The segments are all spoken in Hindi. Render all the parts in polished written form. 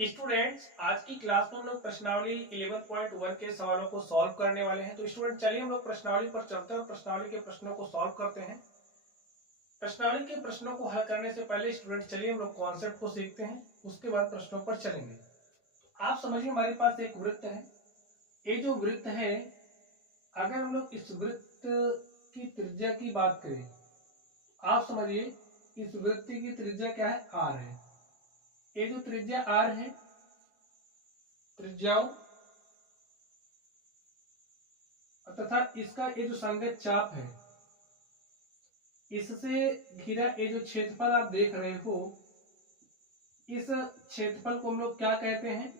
स्टूडेंट्स, आज की क्लास में हम लोग प्रश्नावली 11.1 के सवालों को सॉल्व करने वाले हैं। तो स्टूडेंट चलिए हम लोग प्रश्नावली पर चलते हैं और प्रश्नावली के प्रश्नों को सॉल्व करते हैं। प्रश्नावली के प्रश्नों को हल करने से पहले स्टूडेंट चलिए हम लोग कॉन्सेप्ट को सीखते हैं, उसके बाद प्रश्नों पर चलेंगे। आप समझिए, हमारे पास एक वृत्त है। ये जो वृत्त है, अगर हम लोग इस वृत्त की त्रिज्या की बात करें, आप समझिए इस वृत्त की त्रिज्या क्या है, आर है। ये जो त्रिज्या आर है, त्रिज्याओं तथा इसका ये जो संगत चाप है, इससे घिरा ये जो क्षेत्रफल आप देख रहे हो, इस क्षेत्रफल को हम लोग क्या कहते हैं?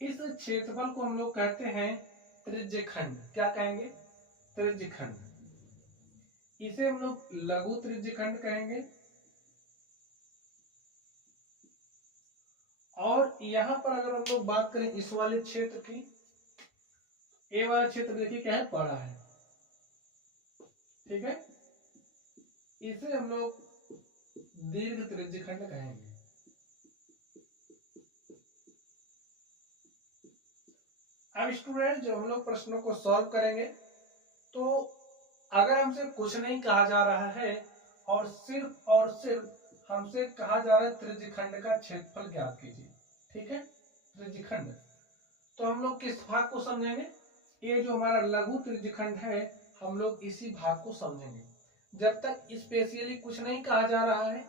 इस क्षेत्रफल को हम लोग कहते हैं त्रिज्यखंड। क्या कहेंगे? त्रिज्यखंड। इसे हम लोग लघु त्रिज्यखंड कहेंगे। और यहां पर अगर हम लोग बात करें इस वाले क्षेत्र की, ये वाला क्षेत्र देखिए क्या है, बड़ा है, ठीक है। इसे हम लोग दीर्घ त्रिज्यखंड कहेंगे। अब स्टूडेंट जब हम लोग प्रश्नों को सॉल्व करेंगे, तो अगर हमसे कुछ नहीं कहा जा रहा है और सिर्फ हमसे कहा जा रहा है त्रिज्यखंड का क्षेत्रफल ज्ञात कीजिए, ठीक है, त्रिज्यखंड, तो हम लोग किस भाग को समझेंगे? ये जो हमारा लघु त्रिज्यखंड है, हम लोग इसी भाग को समझेंगे। जब तक स्पेशली कुछ नहीं कहा जा रहा है,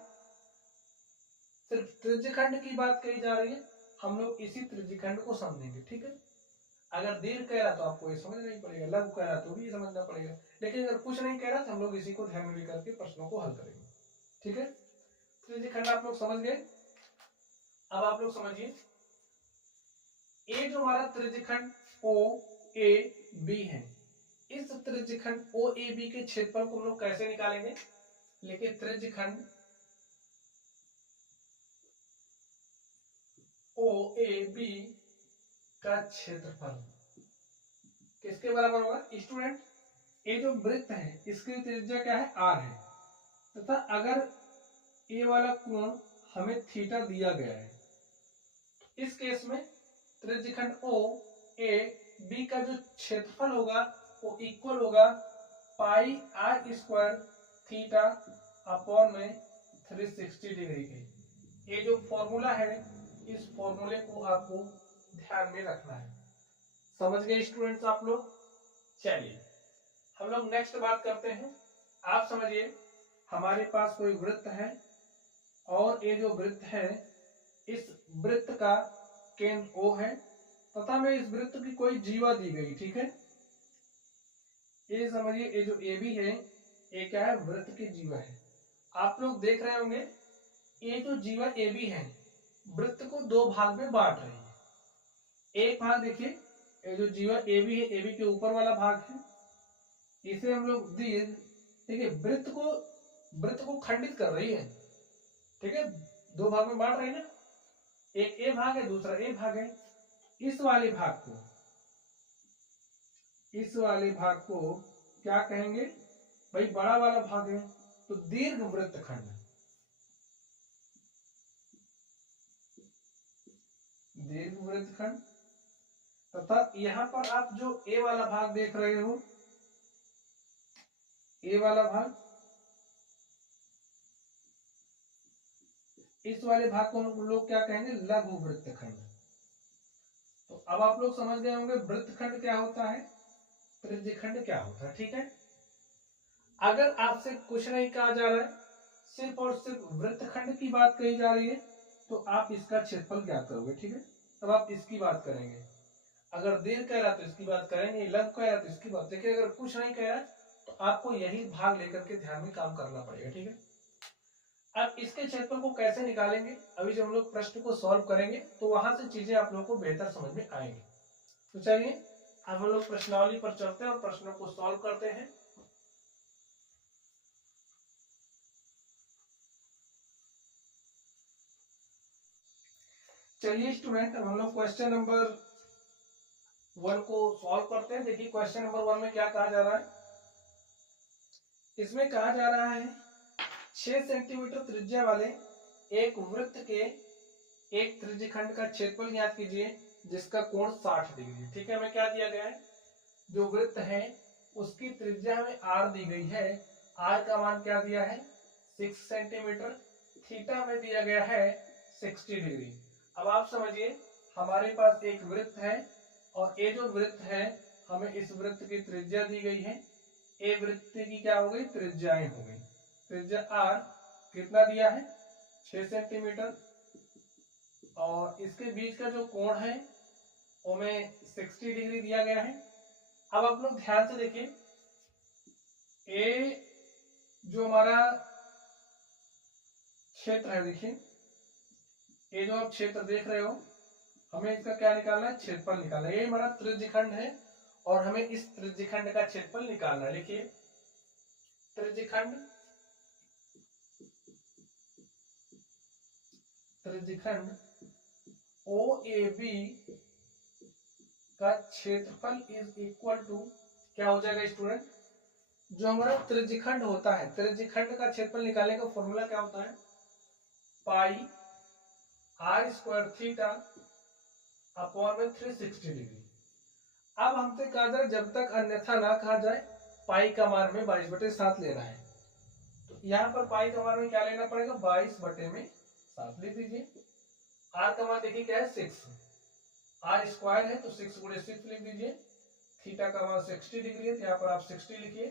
सिर्फ त्रिज्यखंड की बात कही जा रही है, हम लोग इसी त्रिज्यखंड को समझेंगे, ठीक है। अगर दीर्घ कह रहा तो आपको ये समझना ही पड़ेगा, लघु कह रहा तो भी ये समझना पड़ेगा, लेकिन अगर कुछ नहीं कह रहा तो हम लोग इसी को ध्यान में लेकर के प्रश्नों को हल करेंगे, ठीक है। त्रिज्यखंड आप लोग समझ गए। अब आप लोग समझिए, ये जो हमारा त्रिज्यखंड ओ ए बी है, इस त्रिज्यखंड ओ ए बी के क्षेत्रफल को हम लोग कैसे निकालेंगे? लेकिन त्रिज्यखंड ओ ए बी का क्षेत्रफल किसके बराबर होगा? स्टूडेंट, ये जो वृत्त है इसकी त्रिज्या क्या है, आर है, तथा अगर ये वाला कोण हमें थीटा दिया गया है, इस केस में त्रिज्यखंड ओ ए बी का जो क्षेत्रफल होगा वो इक्वल होगा पाई आर स्क्वायर थीटा अपॉन में 360 डिग्री के। ये जो फॉर्मूला है, इस फॉर्मूले को आपको ध्यान में रखना है। समझ गए स्टूडेंट्स आप लोग? चलिए हम लोग नेक्स्ट बात करते हैं। आप समझिए, हमारे पास कोई वृत्त है और ये जो वृत्त है, इस वृत्त का केंद्र O है तथा में इस वृत्त की कोई जीवा दी गई, ठीक है। ये समझिए, ये जो AB है, ये क्या है, वृत्त की जीवा है। आप लोग देख रहे होंगे, ये जो जीवा AB है वृत्त को दो भाग में बांट रही है। एक भाग देखिए, ये जो जीवा AB है, AB के ऊपर वाला भाग है, इसे हम लोग दीर्घ, ठीक है, वृत्त को खंडित कर रही है, ठीक है, दो भाग में बांट रही है ना, एक ए भाग है, दूसरा ए भाग है। इस वाले भाग को क्या कहेंगे भाई? बड़ा वाला भाग है, तो दीर्घ वृत्तखंड, दीर्घ वृत्तखंड। तथा यहां पर आप जो ए वाला भाग देख रहे हो, ए वाला भाग, इस वाले भाग को हम लोग क्या कहेंगे? लघु वृत्तखंड। तो अब आप लोग समझ गए होंगे वृत्तखंड क्या होता है, त्रिज्यखंड क्या होता है, ठीक है। अगर आपसे कुछ नहीं कहा जा रहा है, सिर्फ और सिर्फ वृत्तखंड की बात कही जा रही है, तो आप इसका क्षेत्रफल ज्ञात करोगे, ठीक है। तब आप इसकी बात करेंगे। अगर दीर्घ कह रहा तो इसकी बात करेंगे, लघु कह रहा तो इसकी बात। देखिए, अगर कुछ नहीं कह रहा तो आपको यही भाग लेकर के ध्यान में काम करना पड़ेगा, ठीक है। अब इसके क्षेत्रफल को कैसे निकालेंगे, अभी जब हम लोग प्रश्न को सॉल्व करेंगे तो वहां से चीजें आप लोगों को बेहतर समझ में आएंगी। तो चलिए अब हम लोग प्रश्नावली पर चलते हैं और प्रश्नों को सॉल्व करते हैं। चलिए स्टूडेंट, अब हम लोग क्वेश्चन नंबर 1 को सॉल्व करते हैं। देखिए क्वेश्चन नंबर 1 में क्या कहा जा रहा है। इसमें कहा जा रहा है 6 सेंटीमीटर त्रिज्या वाले एक वृत्त के एक त्रिज्यखंड का क्षेत्रफल ज्ञात कीजिए जिसका कोण 60 डिग्री है। ठीक है, हमें क्या दिया गया है, जो वृत्त है उसकी त्रिज्या हमें r दी गई है, r का मान क्या दिया है 6 सेंटीमीटर, थीटा में दिया गया है 60 डिग्री। अब आप समझिए हमारे पास एक वृत्त है और ये जो वृत्त है हमें इस वृत्त की त्रिज्या दी गई है, ये वृत्त की क्या हो गई त्रिज्याएं हो गई। त्रिज्या r कितना दिया है 6 सेंटीमीटर और इसके बीच का जो कोण है वो में 60 डिग्री दिया गया है। अब आप लोग ध्यान से देखिए, ये जो हमारा क्षेत्र है, देखिए ये जो आप क्षेत्र देख रहे हो हमें इसका क्या निकालना है, क्षेत्रफल निकालना है। ये हमारा त्रिज्यखंड है और हमें इस त्रिज्यखंड का क्षेत्रफल निकालना है। लिखिए त्रिज्यखंड OAB का क्षेत्रफल इज इक्वल टू क्या हो जाएगा स्टूडेंट, जो हमारा त्रिज्यखंड होता है, त्रिज्यखंड का क्षेत्रफल निकालने का फॉर्मूला क्या होता है, पाई r स्क्वायर थीटा अपॉन में 360 डिग्री। अब हमसे कहा जाए जब तक अन्यथा ना कहा जाए पाई का मान में 22/7 लेना है, तो यहाँ पर पाई का मान में क्या लेना पड़ेगा 22/7 लिख दीजिए। r का मान देखिए क्या है 6, r स्क्वायर है तो 6 × 6 लिख दीजिए। थीटा का मान 60 डिग्री है तो यहाँ पर आप 60 लिखिए,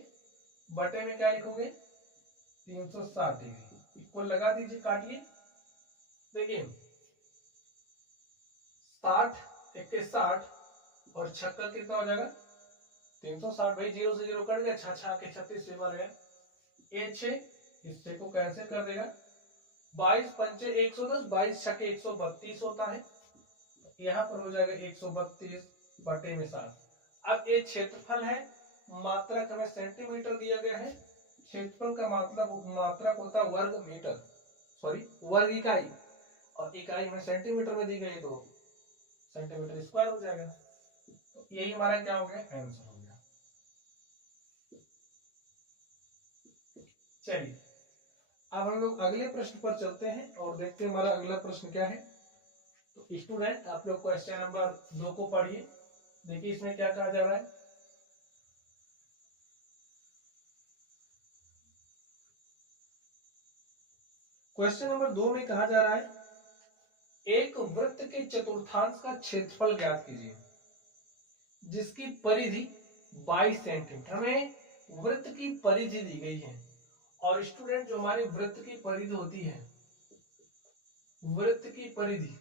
बटे में क्या लिखोगे 360 डिग्री, इक्वल लगा दीजिए, काटिए। देखिए 60 इक्के 60 और 76 कितना हो जाएगा 360, भाई 0 से 0 कट गया, 6 के 36 से बन गया, ये 6 इस 6 को कैंसिल कर देगा, 22 पंचे 110, 22 छके 132 होता है, यहाँ पर हो जाएगा 132 बटे में 7। अब ये क्षेत्रफल है, मात्रक हमें सेंटीमीटर दिया गया है, क्षेत्रफल का मतलब मात्रक होता है वर्ग मीटर, सॉरी वर्ग इकाई, और इकाई हमें सेंटीमीटर में दी गई तो सेंटीमीटर स्क्वायर हो जाएगा। तो यही हमारा क्या हो गया आंसर हो गया। चलिए अब हम लोग अगले प्रश्न पर चलते हैं और देखते हैं हमारा अगला प्रश्न क्या है। तो स्टूडेंट आप लोग क्वेश्चन नंबर 2 को पढ़िए, देखिए इसमें क्या कहा जा रहा है। क्वेश्चन नंबर 2 में कहा जा रहा है एक वृत्त के चतुर्थांश का क्षेत्रफल ज्ञात कीजिए जिसकी परिधि 22 सेंटीमीटर। हमें वृत्त की परिधि दी गई है और स्टूडेंट जो हमारी वृत्त की परिधि होती है, वृत्त की परिधि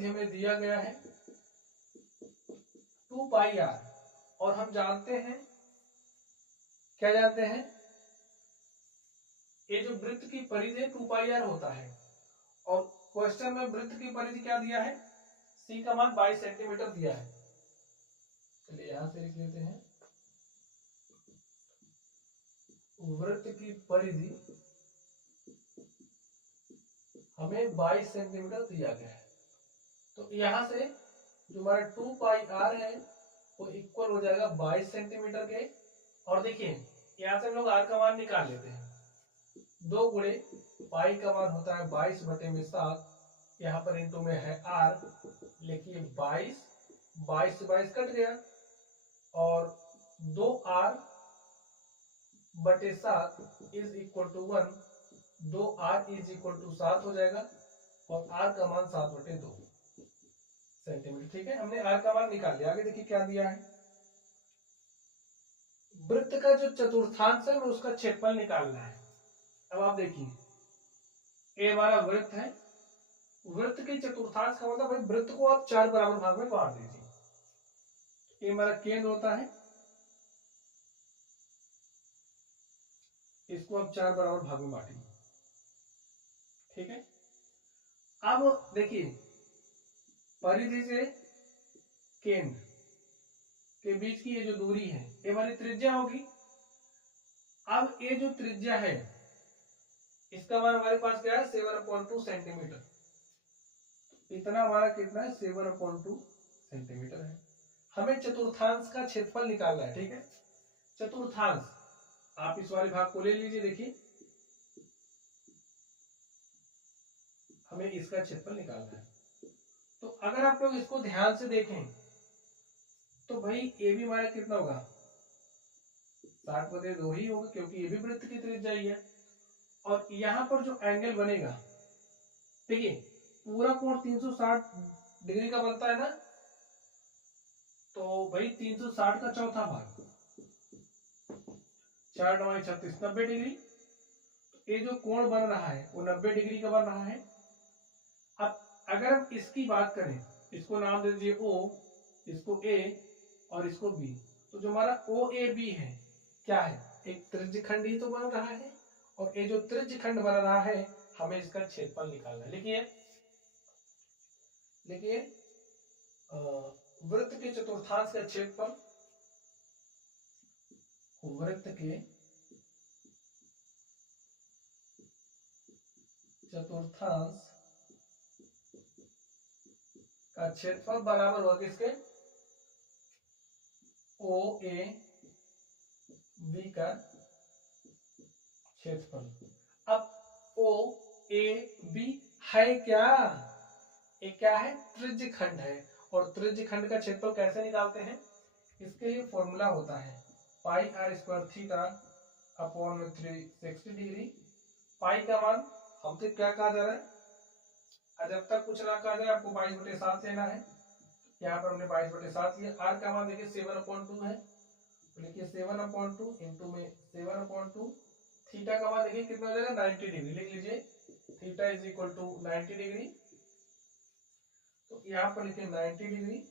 हमें दिया गया है 2πr और हम जानते हैं, क्या जानते हैं, ये जो वृत्त की परिधि है 2πr होता है और क्वेश्चन में वृत्त की परिधि क्या दिया है, c का मान 22 सेंटीमीटर दिया है। चलिए यहां से लिख लेते हैं, वृत्त की परिधि हमें 22 सेंटीमीटर दिया गया है, तो यहां से जो हमारा 2πr है वो इक्वल हो जाएगा 22 सेंटीमीटर के। और देखिए यहां से हम लोग r का मान निकाल लेते हैं, 2 गुणे पाई का मान होता है 22 बटे में 7, यहाँ पर इंटू में है r, लिखिए 22 से 22 कट गया और 2r बटे 7 is equal to 1, 2r is equal to 7 हो जाएगा और r का मान 7/2 सेंटीमीटर। ठीक है, हमने r का मान निकाल लिया। आगे देखिए क्या दिया है, वृत्त का जो चतुर्थांश है उसका क्षेत्रफल निकालना है। अब आप देखिए ये हमारा वृत्त है, वृत्त के चतुर्थांश का मतलब भाई वृत्त को आप 4 बराबर भाग में बांट दीजिए। ये हमारा केंद्र होता है, इसको आप 4 बराबर भाग में बांटिए। ठीक है, अब देखिए परिधि से केंद्र के बीच की ये जो दूरी है ये हमारी त्रिज्या होगी। अब ये जो त्रिज्या है इसका मान हमारे पास क्या है 7/2 सेंटीमीटर, इतना हमारा कितना है 7/2 सेंटीमीटर है। हमें चतुर्थांश का क्षेत्रफल निकालना है। ठीक है, चतुर्थांश आप इस वाले भाग को ले लीजिए, देखिए हमें इसका क्षेत्रफल निकालना है। तो अगर आप लोग इसको ध्यान से देखें तो भाई ए बी हमारा कितना होगा 60/2 ही होगा, क्योंकि ये भी वृत्त की त्रिज्या ही है। और यहाँ पर जो एंगल बनेगा, देखिए पूरा कोण 360 डिग्री का बनता है ना, तो भाई 360 का चौथा भाग 4 9 36 90 डिग्री। ये जो कोण बन रहा है वो 90 डिग्री का बन रहा है। अब अगर हम इसकी बात करें, इसको नाम दे दीजिए ओ, इसको ए और इसको बी, तो जो हमारा ओ ए बी है क्या है, एक त्रिज्यखंड ही तो बन रहा है। और ये जो त्रिज्यखंड बन रहा है हमें इसका क्षेत्रफल निकालना है। लिखिए लिखिए वृत्त के चतुर्थांश का क्षेत्रफल, वृत्त के चतुर्थांश का क्षेत्रफल बराबर होगा किसके, ओ ए बी का क्षेत्रफल। अब ओ ए बी है क्या, ये क्या है, त्रिज्यखंड है। और त्रिज्यखंड का क्षेत्रफल कैसे निकालते हैं, इसके लिए फॉर्मूला होता है pi r square theta upon में 360 डिग्री। पाई का मान हमसे क्या कहा जा रहा है, जब तक कुछ ना कहा जाए आपको 22/7 लेना है। यहाँ पर हमने 22/7 लिया। आर का मान देखिए 7/2 है, तो लिखिए 7/2 इंटू में 7/2। थीटा का मान देखिए कितना हो जाएगा 90 डिग्री, लिख लीजिए theta is equal to 90 degree. तो यहाँ पर लिखिए 90 डिग्री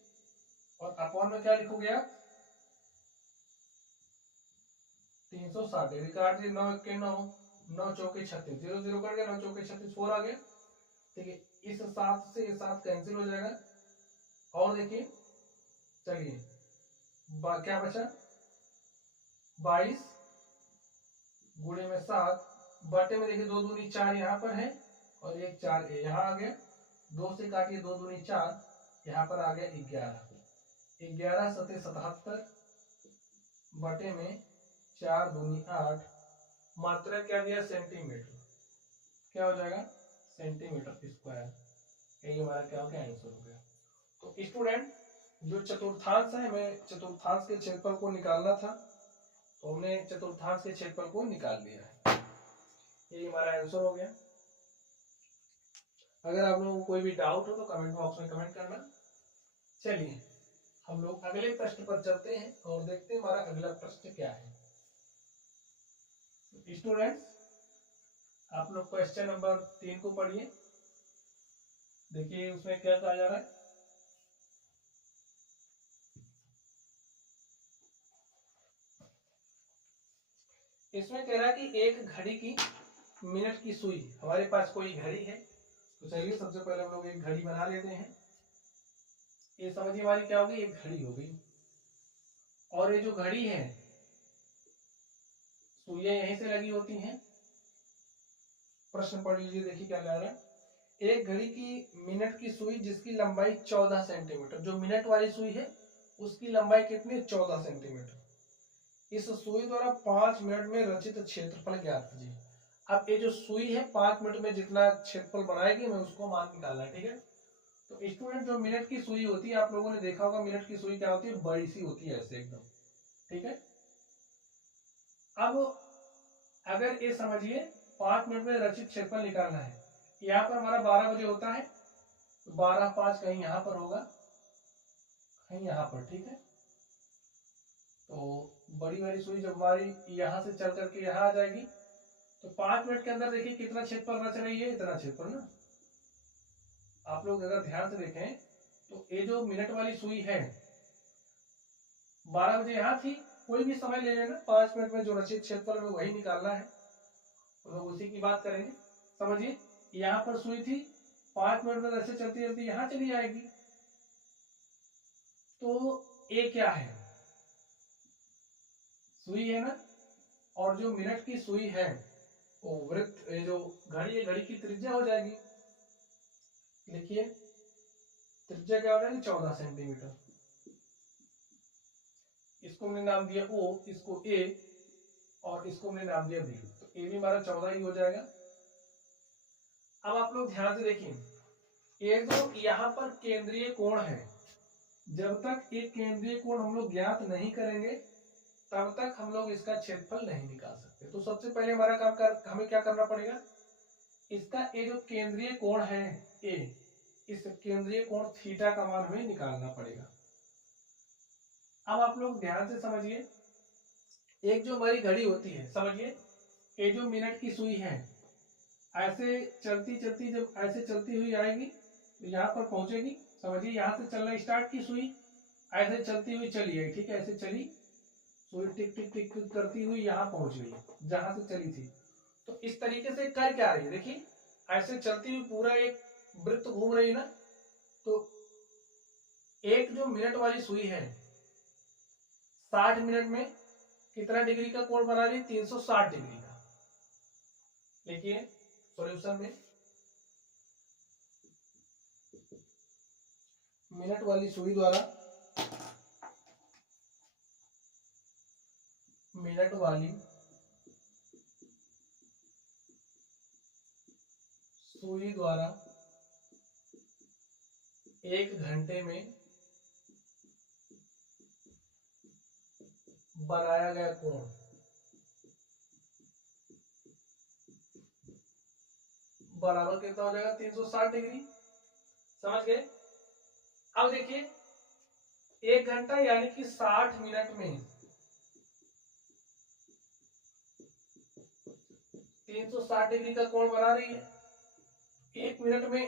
और अपॉन में क्या लिखोगे आप 360 डिग्री। काट दिए 9 के 9 9 चौके 36, 0 0 कट गया, 9 चौके 36 4 आ गया। ठीक है, इस 7 से ये 7 कैंसिल हो जाएगा। और देखिए चलिए क्या बचा 22 गुणे में 7 बटे में देखिए 2 दूनी 4 यहाँ पर है और एक 4 यहाँ आ गया। 2 से काटिए 2 दूनी 4, यहाँ पर आ गया 11। 11 सते 77 बटे में 4 दूनी 8, मात्रा क्या दिया सेंटीमीटर, क्या हो जाएगा सेंटीमीटर स्क्वायर। यही हमारा क्या हो गया आंसर हो गया। तो स्टूडेंट जो चतुर्थांश है, हमें चतुर्थांश के क्षेत्रफल को निकालना था, तो हमने चतुर्थांश के क्षेत्रफल को निकाल लिया है। यही हमारा आंसर हो गया। अगर आप लोगों को कोई भी डाउट हो तो कमेंट बॉक्स में कमेंट करना। चलिए हम लोग अगले प्रश्न पर चलते हैं और देखते हैं हमारा अगला प्रश्न क्या है। स्टूडेंट्स आप लोग क्वेश्चन नंबर 3 को पढ़िए। देखिए उसमें क्या कहा जा रहा है, इसमें कह रहा है कि एक घड़ी की मिनट की सुई, हमारे पास कोई घड़ी है, तो चलिए सबसे पहले हम लोग एक घड़ी बना लेते हैं। ये समझिए हमारी क्या होगी, एक घड़ी हो गई। और ये जो घड़ी है सुइयां यहीं से लगी होती हैं। प्रश्न पढ़ लीजिए, देखिए क्या कह रहा है। एक घड़ी की मिनट की सुई जिसकी लंबाई 14 सेंटीमीटर, जो मिनट वाली सुई है उसकी लंबाई कितनी 14 सेंटीमीटर। इस सुई द्वारा 5 मिनट में रचित क्षेत्रफल ज्ञात कीजिए। अब ये जो सुई है 5 मिनट में जितना क्षेत्रफल बनाएगी हमें उसको मान निकालना है। ठीक है, तो स्टूडेंट जो मिनट की सुई होती है, आप लोगों ने देखा होगा मिनट की सुई क्या होती है, बड़ी सी होती है ऐसे एकदम। ठीक है, अब अगर ये समझिए 5 मिनट में रचित क्षेत्रफल निकालना है, यहाँ पर हमारा 12 बजे होता है, तो 12 5 कहीं यहाँ पर होगा, कहीं यहाँ पर। ठीक है, तो बड़ी वाली सुई जब हमारी यहाँ से चल करके यहाँ आ जाएगी, तो 5 मिनट के अंदर देखिए कितना क्षेत्रफल रच रही है, इतना क्षेत्रफल ना। आप लोग अगर ध्यान से देखें तो ये जो मिनट वाली सुई है 12 बजे यहाँ थी, कोई भी समय ले लेना, 5 मिनट में जो रचित क्षेत्रफल में वही निकालना है, तो लोग उसी की बात करेंगे। समझिए यहाँ पर सुई थी, 5 मिनट में ऐसे चलती चलती यहाँ चली जाएगी। तो ये क्या है, सुई है ना, और जो मिनट की सुई है वो वृत्त, ये जो घड़ी है घड़ी की त्रिज्या हो जाएगी। देखिए त्रिज्या क्या हो जाएगी 14 सेंटीमीटर। इसको हमने नाम दिया O, इसको A और इसको हमने नाम दिया B, तो A भी हमारा 14 ही हो जाएगा। अब आप लोग ध्यान से देखिए, ये जो यहाँ पर केंद्रीय कोण है, जब तक एक केंद्रीय कोण हम लोग ज्ञात नहीं करेंगे तब तक हम लोग इसका क्षेत्रफल नहीं निकाल सकते। तो सबसे पहले हमारा हमें क्या करना पड़ेगा, इसका ये जो केंद्रीय कोण है ए, इस केंद्रीय कोण थीटा का मान हमें निकालना पड़ेगा। अब आप लोग ध्यान से समझिए, एक जो हमारी घड़ी होती है, समझिए ये जो मिनट की सुई है, ऐसे चलती चलती जब ऐसे चलती हुई आएगी तो यहाँ पर पहुंचेगी। समझिए यहाँ से चलना स्टार्ट की सुई, ऐसे चलती हुई चली आई, ठीक है, ऐसे चली सुई टिक टिक टिक टिक करती हुई यहाँ पहुंच गई जहां से चली थी। तो इस तरीके से कर क्या रही है, देखिए ऐसे चलती हुई पूरा एक वृत्त घूम रही है ना। तो एक जो मिनट वाली सुई है 60 मिनट में कितना डिग्री का कोण बना रही है, 360 डिग्री का। देखिए सॉल्यूशन में मिनट वाली सुई द्वारा एक घंटे में बनाया गया कोण बराबर कितना हो जाएगा, 360 डिग्री। समझ गए। अब देखिए 1 घंटा यानी कि 60 मिनट में 360 डिग्री का कोण बना रही है। 1 मिनट में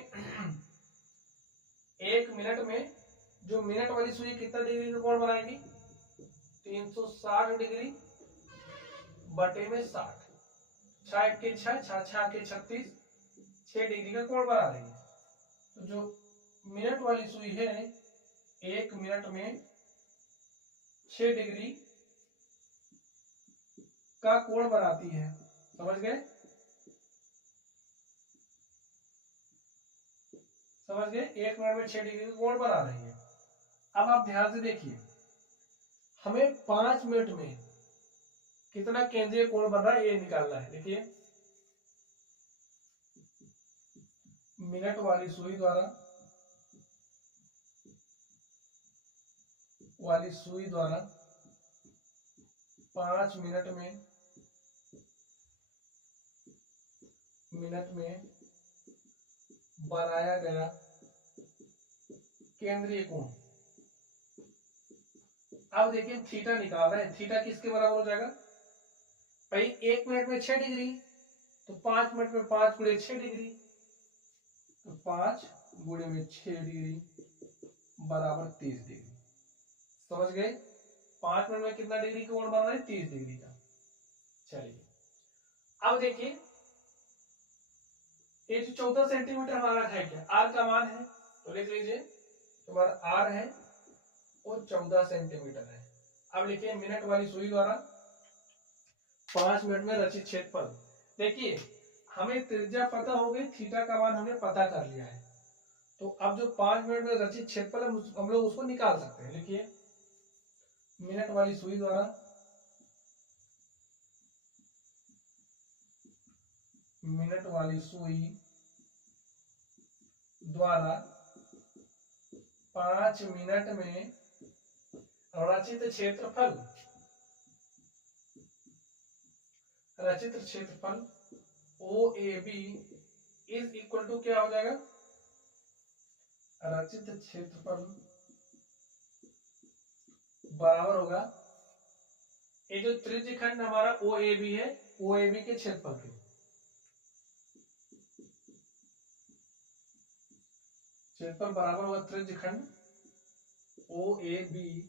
1 मिनट में जो मिनट वाली सुई कितना डिग्री का कोण बनाएगी, 360 डिग्री बटे में 60, 6 के 6, 6 के 36, 6 डिग्री का कोण बना रही है। तो जो मिनट वाली सुई है 1 मिनट में 6 डिग्री का कोण बनाती है। समझ गए, समझ गए, 1 मिनट में 6 डिग्री का कोण बना रही है। अब आप ध्यान से देखिए, हमें 5 मिनट में कितना केंद्रीय कोण बन रहा है ये निकालना है। देखिए मिनट वाली सुई द्वारा 5 मिनट में बनाया गया केंद्रीय कोण। अब देखिए थीटा निकाल रहे हैं, थीटा किसके बराबर हो जाएगा भाई, 1 मिनट में 6 डिग्री, तो 5 मिनट में 5 गुणे 6 डिग्री, तो 5 गुणे में 6 डिग्री बराबर 30 डिग्री। समझ गए, 5 मिनट में कितना डिग्री का कोण बन रहा है, 30 डिग्री का। चलिए अब देखिए ये जो 14 सेंटीमीटर हमारा है क्या, आर का मान है, तो लिख लीजिए तुम्हारा आर है वो 14 सेंटीमीटर है। अब लिखिए मिनट वाली सुई द्वारा 5 मिनट में रचित क्षेत्रफल। देखिए हमें त्रिज्या पता हो गई, थीटा का मान हमने पता कर लिया है, तो अब जो 5 मिनट में रचित क्षेत्रफल है हम लोग उसको निकाल सकते हैं। लिखिए मिनट वाली सुई द्वारा 5 मिनट में रचित क्षेत्रफल OAB इज इक्वल टू क्या हो जाएगा, रचित क्षेत्रफल बराबर होगा ये जो त्रिज्यखंड हमारा OAB है, OAB के क्षेत्रफल के। क्षेत्रफल बराबर होगा त्रिज्यखंड OAB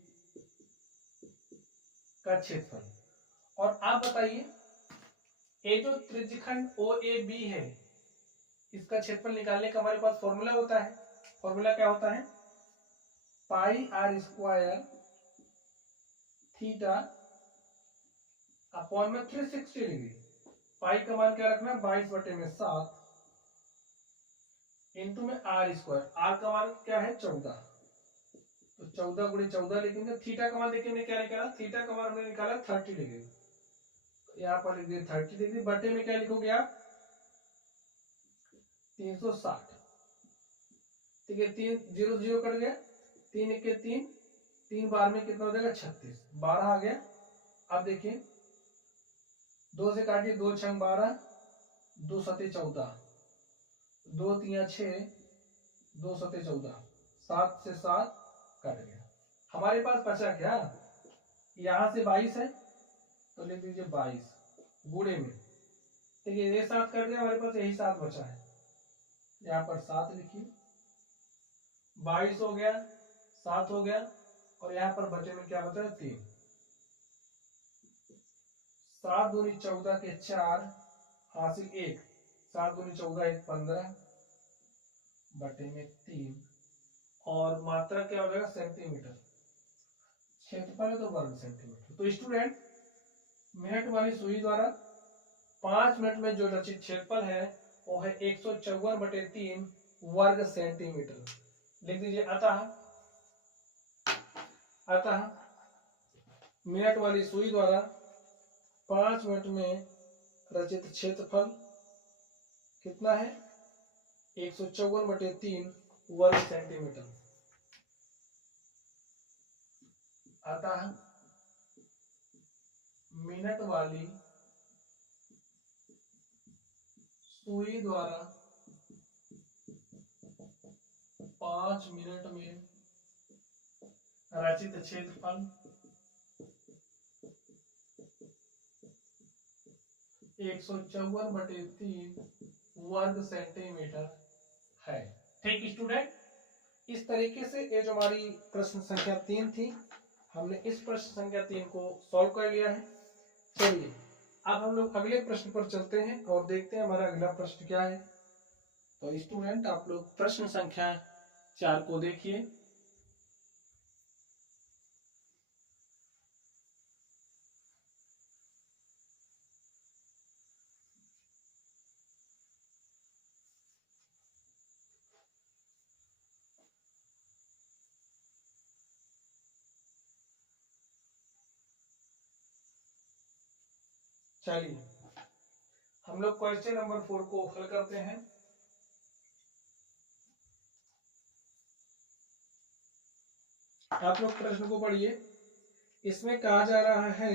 का क्षेत्रफल। और आप बताइए ये जो त्रिज्यखंड OAB है इसका क्षेत्रफल निकालने का हमारे पास फॉर्मूला होता है। फॉर्मूला क्या होता है, pi r square theta upon में 360 डिग्री। पाई का मान क्या रखना, 22/7 इंटू में आर स्क्वायर। आर का मान क्या है 14, तो 14 गुणे 14 लिखेंगे। थीटा का मान देखिए हमने क्या निकाला, थीटा का मान हमने निकाला 30 डिग्री, तो यहाँ पर लिख दिए 30 डिग्री। बटे में क्या लिखोगे आप, 360। ठीक है, 3 0 0 कट गया, 3 1 3, 3 बार में कितना हो जाएगा 36, 12 आ गया। अब देखिए 2 से काटिए, 2 छंग 12, 2 सते 14, 2 3 6, 2 सते 14, 7 से 7 कट गया। हमारे पास बचा क्या, यहाँ से 22 है तो लिख दीजिए 22 गुणे में। ठीक है, ये 7 कट गया, हमारे पास यही 7 बचा है, यहाँ पर 7 लिखिए, 22 हो गया, 7 हो गया, और यहाँ पर बचे में क्या बचा है 3। 7 दूनी 14 के 4 हासिल 1, 7 दूनी 14 1 15 बटे में 3, और मात्रा क्या हो जाएगा सेंटीमीटर, क्षेत्रफल है तो वर्ग सेंटीमीटर। तो स्टूडेंट मिनट वाली सुई द्वारा 5 मिनट में जो रचित क्षेत्रफल है वो है 154/3 वर्ग सेंटीमीटर। लिख दीजिए अतः मिनट वाली सुई द्वारा 5 मिनट में रचित क्षेत्रफल कितना है 154/3 वर्ग सेंटीमीटर। अतः मिनट वाली सुई द्वारा 5 मिनट में रचित क्षेत्रफल 154/3 वर्ग सेंटीमीटर है। ठीक स्टूडेंट, इस तरीके से ये जो हमारी प्रश्न संख्या 3 थी, हमने इस प्रश्न संख्या 3 को सॉल्व कर लिया है। चलिए अब हम लोग अगले प्रश्न पर चलते हैं और देखते हैं हमारा अगला प्रश्न क्या है। तो स्टूडेंट आप लोग प्रश्न संख्या 4 को देखिए। चलिए हम लोग क्वेश्चन नंबर 4 को हल करते हैं। आप लोग प्रश्न को पढ़िए। इसमें कहा जा रहा है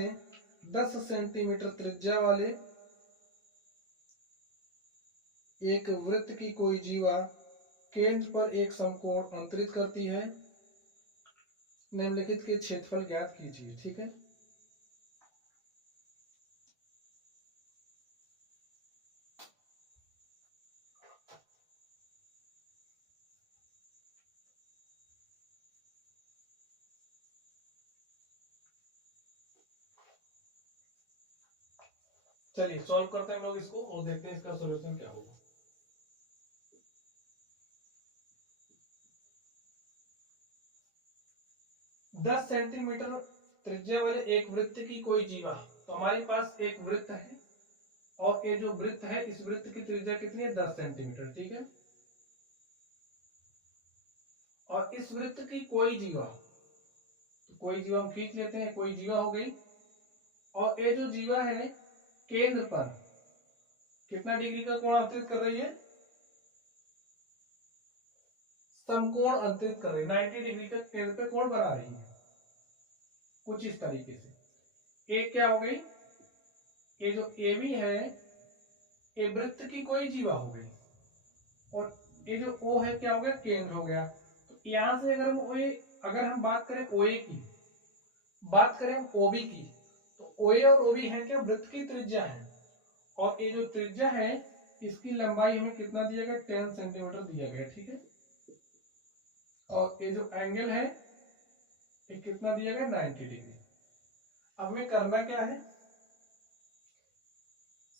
10 सेंटीमीटर त्रिज्या वाले एक वृत्त की कोई जीवा केंद्र पर एक समकोण अंतरित करती है, निम्नलिखित के क्षेत्रफल ज्ञात कीजिए। ठीक है, चलिए सॉल्व करते हैं हम लोग इसको और देखते हैं इसका सॉल्यूशन क्या होगा। दस सेंटीमीटर त्रिज्या वाले एक वृत्त की कोई जीवा, तो हमारे पास एक वृत्त है और ये जो वृत्त है इस वृत्त की त्रिज्या कितनी है 10 सेंटीमीटर। ठीक है, और इस वृत्त की कोई जीवा, तो कोई जीवा हम खींच लेते हैं, कोई जीवा हो गई, और ये जो जीवा है केंद्र पर कितना डिग्री का कोण अंतरित कर रही है, समकोण अंतरित कर रही है, 90 डिग्री का केंद्र पे कोण बना रही है कुछ इस तरीके से। एक क्या हो गई, ये जो AB है ये वृत्त की कोई जीवा हो गई, और ये जो O है क्या हो गया केंद्र हो गया। तो यहां से अगर हम बात करें OA की, बात करें हम OB की, तो OA और OB है क्या वृत्त की त्रिज्या है, और ये जो त्रिज्या है इसकी लंबाई हमें कितना दिया गया 10 सेंटीमीटर दिया गया। ठीक है, और ये जो एंगल है ये कितना दिया गया 90 डिग्री। अब हमें करना क्या है,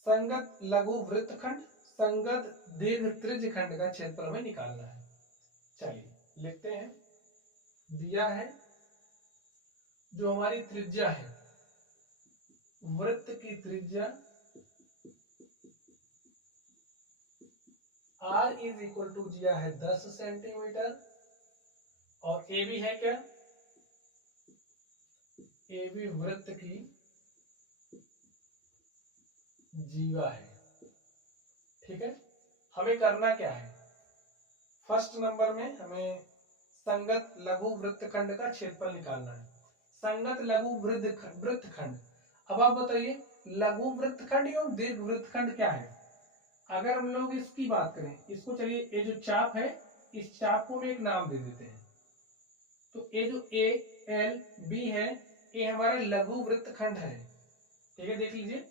संगत लघु वृत्तखंड संगत दीर्घ त्रिज्य खंड का क्षेत्रफल हमें निकालना है। चलिए लिखते हैं, दिया है जो हमारी त्रिज्या है वृत्त की त्रिज्या R इज इक्वल टू दिया है 10 सेंटीमीटर, और ए बी है क्या, ए बी वृत्त की जीवा है। ठीक है, हमें करना क्या है, फर्स्ट नंबर में हमें संगत लघु वृत्तखंड का क्षेत्रफल निकालना है। संगत लघु वृत्तखंड, अब आप बताइए लघु वृत्तखंड एवं दीर्घ वृत्तखंड क्या है। अगर हम लोग इसकी बात करें, इसको चलिए ये जो चाप है इस चाप को हम एक नाम दे देते हैं। तो ये जो ए एल बी है ये हमारा लघु वृत्तखंड है, ठीक है। देख लीजिए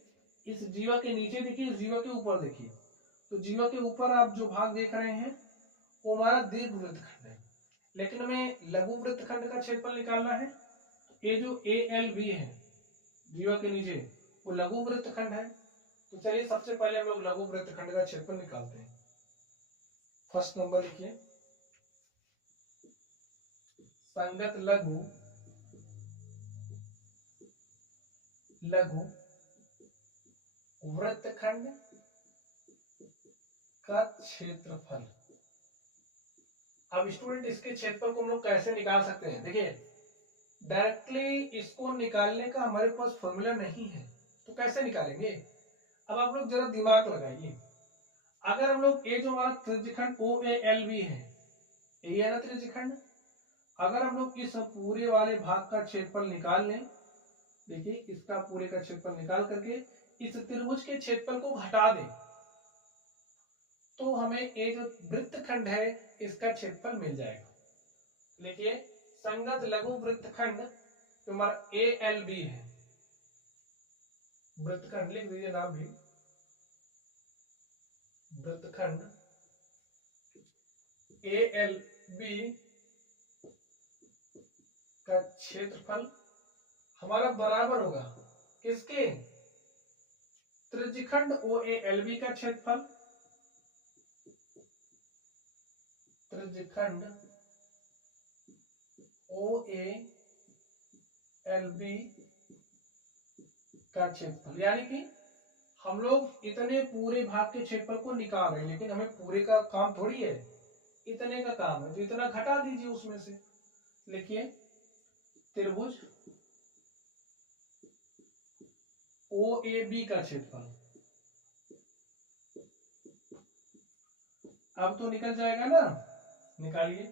इस जीवा के नीचे देखिए, जीवा के ऊपर देखिए, तो जीवा के ऊपर आप जो भाग देख रहे हैं वो हमारा दीर्घ वृत्तखंड है। लेकिन हमें लघु वृत्तखंड का क्षेत्रफल निकालना है। ये जो ए एल बी है जीवा के नीचे वो लघु वृत्तखंड है। तो चलिए सबसे पहले हम लोग लघु वृत्तखंड का क्षेत्रफल निकालते हैं। फर्स्ट नंबर लिखिए, संगत लघु वृत्तखंड का क्षेत्रफल। अब स्टूडेंट इसके क्षेत्रफल को हम लोग कैसे निकाल सकते हैं, देखिए डायरेक्टली इसको निकालने का हमारे पास फॉर्मूला नहीं है, तो कैसे निकालेंगे। अब आप लोग जरा दिमाग लगाइए, अगर हम लोग ये जो हमारा त्रिज्यखंड ओ ए एल बी है, ये है ना त्रिज्यखंड, अगर हम लोग इस पूरे वाले भाग का क्षेत्रफल निकाल लें, देखिए इसका पूरे का क्षेत्रफल निकाल करके इस त्रिभुज के क्षेत्रफल को घटा दें तो हमें ये जो वृत्तखंड है इसका क्षेत्रफल मिल जाएगा। देखिए संगत लघु वृत्तखंड जो हमारा ए एल बी है, वृत्तखंड लिख दीजिए नाम भी, वृत्तखंड ए एल बी का क्षेत्रफल हमारा बराबर होगा किसके, त्रिज्यखंड ओ ए एल बी का क्षेत्रफल, त्रिज्यखंड ओ ए एल बी का क्षेत्रफल। यानी कि हम लोग इतने पूरे भाग के क्षेत्रफल को निकाल रहे हैं, लेकिन हमें पूरे का काम थोड़ी है, इतने का काम है, तो इतना घटा दीजिए उसमें से। लिखिए त्रिभुज ओ ए बी का क्षेत्रफल, अब तो निकल जाएगा ना, निकालिए।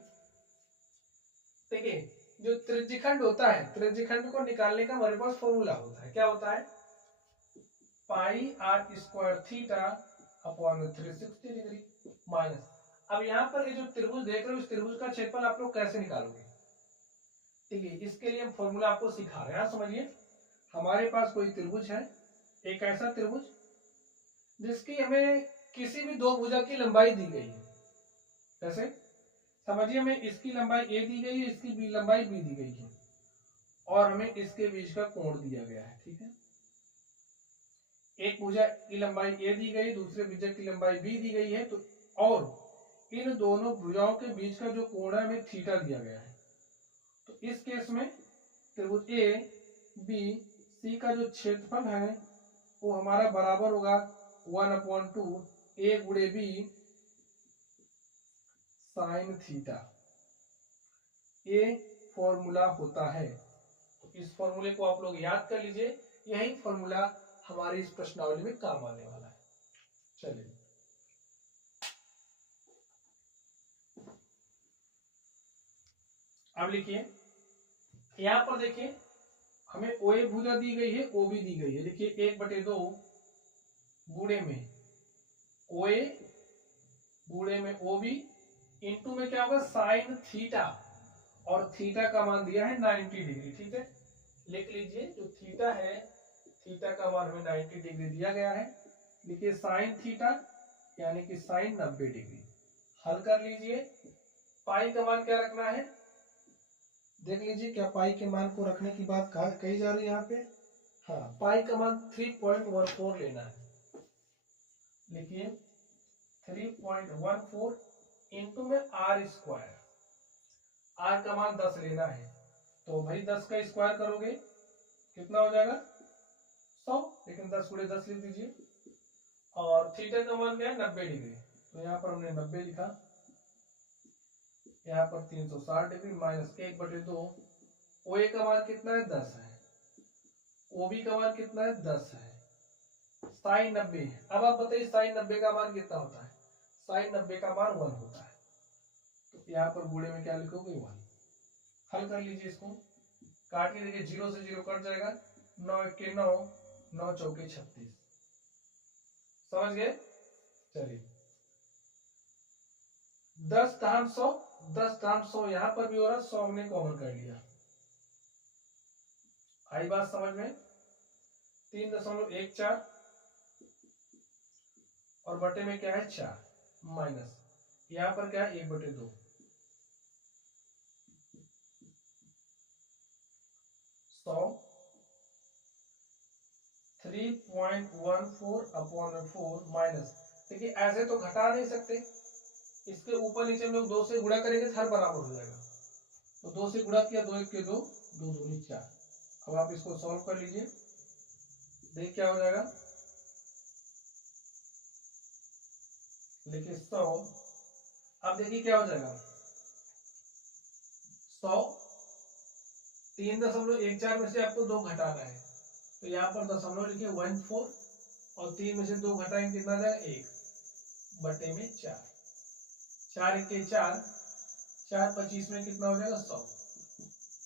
देखिए जो त्रिज्यखंड होता है, त्रिज्यखंड को निकालने का हमारे पास फॉर्मूला होता है, क्या होता है, pi r square theta upon 360 degree minus. अब यहाँ पर ये जो त्रिभुज देख रहे हो इस त्रिभुज का क्षेत्रफल आप लोग कैसे निकालोगे, ठीक है, इसके लिए हम फॉर्मूला आपको सिखा रहे हैं। समझिए हमारे पास कोई त्रिभुज है, एक ऐसा त्रिभुज जिसकी हमें किसी भी दो भुजा की लंबाई दी गई है, जैसे समझिए हमें इसकी लंबाई ए दी गई है, इसकी भी लंबाई बी दी गई है और हमें इसके बीच का कोण दिया गया है, ठीक है। एक भुजा की लंबाई ए दी गई, दूसरे भुजा की लंबाई बी दी गई है, तो और इन दोनों भुजाओं के बीच का जो कोण है हमें थीटा दिया गया है। तो इस केस में त्रिभुज ए बी सी का जो क्षेत्रफल है वो हमारा बराबर होगा 1/2 ए गुणे बी साइन थीटा, ये फॉर्मूला होता है। तो इस फॉर्मूले को आप लोग याद कर लीजिए, यही फॉर्मूला हमारी इस प्रश्नावली में काम आने वाला है। चलिए अब लिखिए, यहां पर देखिए हमें ओ ए भुजा दी गई है, ओ बी दी गई है। देखिए 1/2 गुणे में ओ ए गुणे में ओ बी इंटू में क्या होगा साइन थीटा, और थीटा का मान दिया है 90 डिग्री, ठीक है। लिख लीजिए जो थीटा है, थीटा का मान हमें 90 डिग्री दिया गया है। लिखिए साइन थीटा यानी कि साइन 90 डिग्री। हल कर लीजिए, पाई का मान क्या रखना है, देख लीजिए क्या पाई के मान को रखने की बात कही जा रही है यहाँ पे, हाँ पाई का मान 3.14 लेना है। लिखिए 3.14 इंटू में आर स्क्वायर, आर का मान 10 लेना है, तो भाई 10 का स्क्वायर करोगे कितना हो जाएगा 100, लेकिन 10 गुणे 10 लिख दीजिए। और थीटा का मान क्या है 90 डिग्री, तो यहाँ पर हमने 90 लिखा, यहाँ पर 360 डिग्री माइनस 1/2, ओ ए का मान कितना है 10 है, ओ बी का मान कितना है 10 है, साइन 90। अब आप बताइए साइन 90 का मान कितना होता है, साइन 90 का मान 1 होता है। तो यहाँ पर गुणे में क्या लिखोगे 1। हल कर लीजिए इसको, काट के देखिए 0 से 0 कट जाएगा, 9 1 के 9, 9 चौके 36। समझ गए? चलिए 10 टाइम 100, 10 टाइम 100 यहाँ पर भी हो रहा, 100 हमने कॉमन कर लिया। आई बात समझ में? 3.14 और बटे में क्या है 4 माइनस यहाँ पर क्या है 1/2, 100 3.14/4 माइनस। देखिए ऐसे तो घटा नहीं सकते, इसके ऊपर नीचे हम लोग 2 से गुणा करेंगे हर बराबर हो जाएगा। तो 2 से गुणा किया, 2 1 के 2, 2 दूनी 4। अब आप इसको सॉल्व कर लीजिए, देखिए क्या हो जाएगा। देखिए 100, अब देखिए क्या हो जाएगा 100, 3.14 में से आपको 2 घटाना है, तो यहाँ पर दशमलव लिखिए 14 और 3 में से 2 घटाएंगे कितना जाएगा 1 बटे में 4, 4 1 के 4, 4 25 में कितना हो जाएगा 100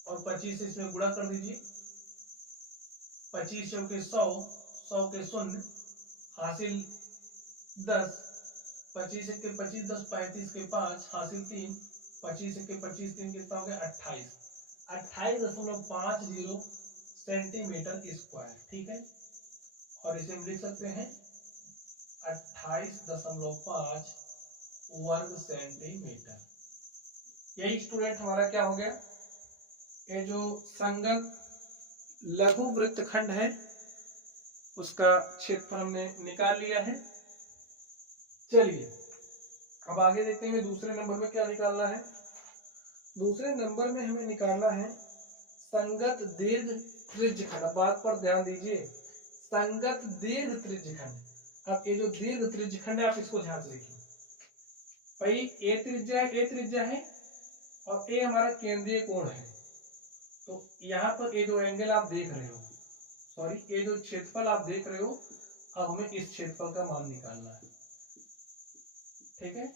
और 25 से इसमें गुणा कर दीजिए, 25 चौके 100, 100 के 0 हासिल 10, 25 1 के 25, 10 35 के 5 हासिल 3, 25 1 के 25, 3 कितना हो गया 28, 28.50 सेंटीमीटर स्क्वायर। ठीक है, और इसे हम लिख सकते हैं 28.5 वर्ग सेंटीमीटर। यही स्टूडेंट हमारा क्या हो गया, ये जो संगत लघु वृत्तखंड है उसका क्षेत्रफल हमने निकाल लिया है। चलिए अब आगे देखते हैं दूसरे नंबर में क्या निकालना है। दूसरे नंबर में हमें निकालना है संगत दीर्घ त्रिज्यखंड। बात पर ध्यान दीजिए, संगत दीर्घ त्रिज्यखंड। अब ये जो दीर्घ त्रिज्यखंड है आप इसको ध्यान से देखिए, भाई ए त्रिज्या है और ए हमारा केंद्रीय कोण है। तो यहाँ पर ये जो एंगल आप देख रहे हो, सॉरी ये जो क्षेत्रफल आप देख रहे हो, अब हमें इस क्षेत्रफल का मान निकालना है। ठीक है,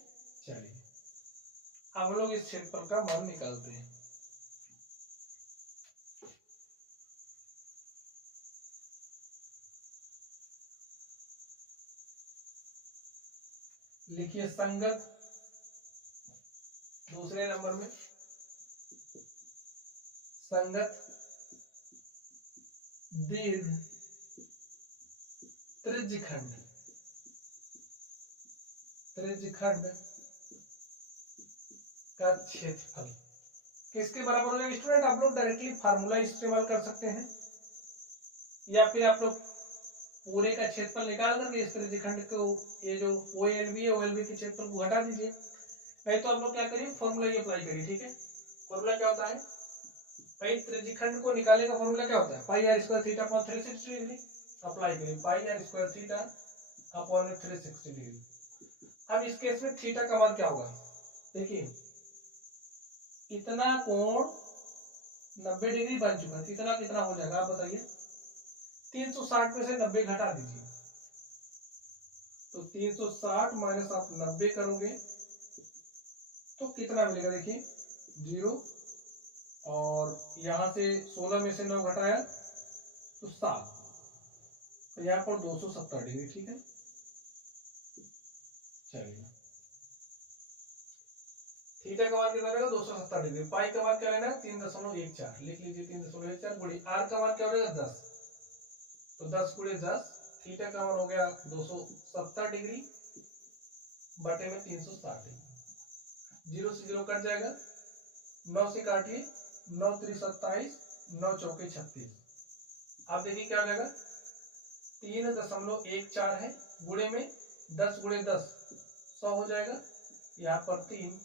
चलिए हम लोग इस क्षेत्रफल का मान निकालते हैं। लिखिए संगत, दूसरे नंबर में संगत दीर्घ त्रिज्यखंड का क्षेत्रफल किसके बराबर हो जाएगा स्टूडेंट? आप लोग डायरेक्टली फार्मूला इस्तेमाल कर सकते हैं या फिर आप लोग पूरे का क्षेत्रफल निकाल करके इस त्रिज्यखंड को, ये जो OLB है OLB के क्षेत्रफल को हटा दीजिए। नहीं तो आप लोग क्या करिए, फॉर्मूला ही अप्लाई करिए। ठीक है, फॉर्मूला क्या होता है भाई, त्रिज्यखंड को निकालने का फॉर्मूला क्या होता है, पाई r square theta upon 360 degree. Apply करिए पाई r square theta upon 360 degree. अब इस केस में थीटा का मान क्या होगा, देखिए इतना कोण 90 डिग्री बन चुका है, इतना कितना हो जाएगा आप बताइए। 360 में से 90 घटा दीजिए, तो 360 माइनस आप 90 करोगे तो कितना मिलेगा, देखिए 0 और यहां से 16 में से 9 घटाया तो 7, तो यहाँ पर 270 डिग्री। ठीक है, चलिए थीटा का मान कितना रहेगा 270 डिग्री। पाई का मान क्या लेना है 3.14, लिख लीजिए 3.14 गुणे आर का मान क्या हो जाएगा 10, तो 10 गुणे 10, थीटा का मान हो गया 270 डिग्री बटे में 360 डिग्री। 0 से 0 कट जाएगा, 9 से काटिए, 9 3 27, 9 चौके 36। आप देखिए क्या हो जाएगा 3.14 है, गुणे में 10 गुणे 10 100 हो जाएगा, यहाँ पर 3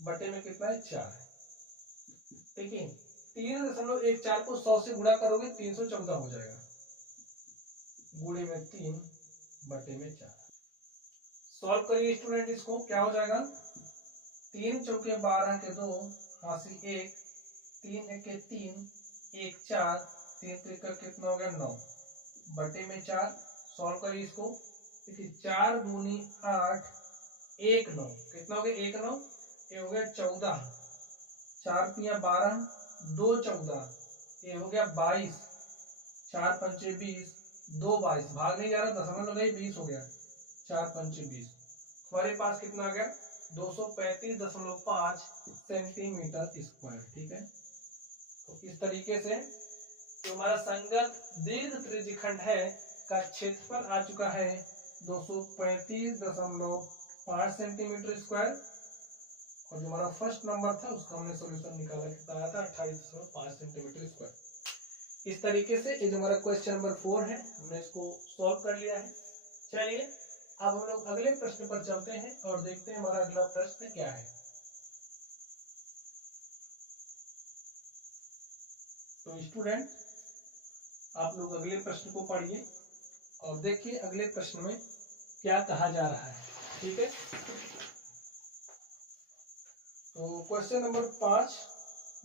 बटे में कितना है 4 है। देखिए 3.14 को 100 से गुणा करोगे 314 हो जाएगा, गुणे में 3 बटे में 4। सॉल्व करिए स्टूडेंट, इसको क्या हो जाएगा 3 चौके 12 के 2 हासिल 1, 3 1 के 3, 1 4, 3 त्रिक कितना हो गया 9 बटे में 4। सॉल्व करिए इसको, देखिए 4 दूनी 8, 1 9, कितना हो गया 1 9, ये हो गया 14, 4 तिया 12, 2 14, ये हो गया 22, 4 पंचे 20, 2 22, भाग नहीं जा रहा, दशमलव गई 20 हो गया, 4 पंचे 20, हमारे पास कितना आ गया 235.5 सेंटीमीटर स्क्वायर। ठीक है, तो इस तरीके से जो हमारा संगत दीर्घ त्रिज्यखंड है का क्षेत्रफल आ चुका है 235.5 सेंटीमीटर स्क्वायर, और जो हमारा फर्स्ट नंबर था उसका हमने सॉल्यूशन निकाला, कितना आया था 28.5 सेंटीमीटर स्क्वायर। इस तरीके से ये जो हमारा क्वेश्चन नंबर 4 है हमने इसको सॉल्व कर लिया है। चलिए अब हम लोग अगले प्रश्न पर चलते हैं और देखते हैं हमारा अगला प्रश्न क्या है। तो स्टूडेंट आप लोग अगले प्रश्न को पढ़िए और देखिए अगले प्रश्न में क्या कहा जा रहा है। ठीक है, तो क्वेश्चन नंबर 5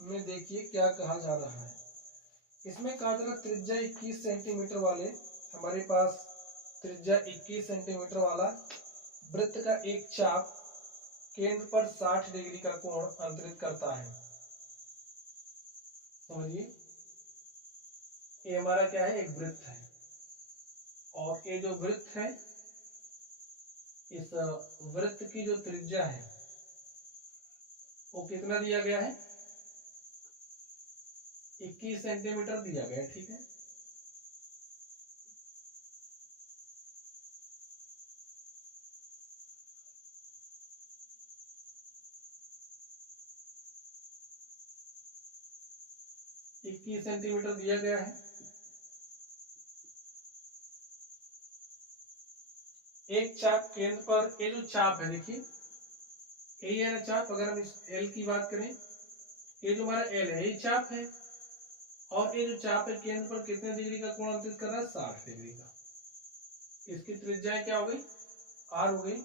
में देखिए क्या कहा जा रहा है। इसमें कहा जा रहा है त्रिज्या 21 सेंटीमीटर वाले, हमारे पास त्रिज्या 21 सेंटीमीटर वाला वृत्त का एक चाप केंद्र पर 60 डिग्री का कोण अंतरित करता है। समझिए, ये हमारा क्या है, एक वृत्त है, और ये जो वृत्त है इस वृत्त की जो त्रिज्या है वो कितना दिया गया है, 21 सेंटीमीटर दिया गया है। ठीक है, इक्कीस सेंटीमीटर दिया गया है। एक चाप केंद्र पर, ये जो चाप है देखिए यही है ना चाप, अगर हम इस एल की बात करें, ये जो हमारा एल है ये चाप है, और ये जो चाप है केंद्र पर कितने डिग्री का कोण अंतरित कर रहा है, 60 डिग्री का। इसकी त्रिज्या क्या हो गई, आर हो गई।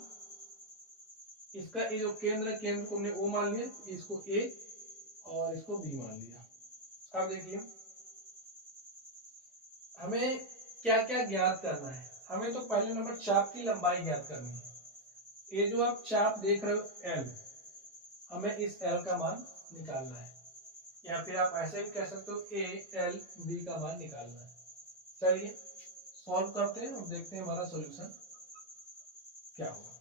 इसका ये जो केंद्र है, केंद्र को हमने ओ मान लिया, इसको ए और इसको बी मान लिया। अब देखिए हमें क्या क्या ज्ञात करना है। हमें तो पहले नंबर चाप की लंबाई ज्ञात करनी है। ये जो आप चाप देख रहे हो एल, हमें इस एल का मान निकालना है, या फिर आप ऐसे भी कह सकते हो ए एल बी का मान निकालना है। चलिए सॉल्व करते हैं और देखते हैं हमारा सॉल्यूशन क्या होगा।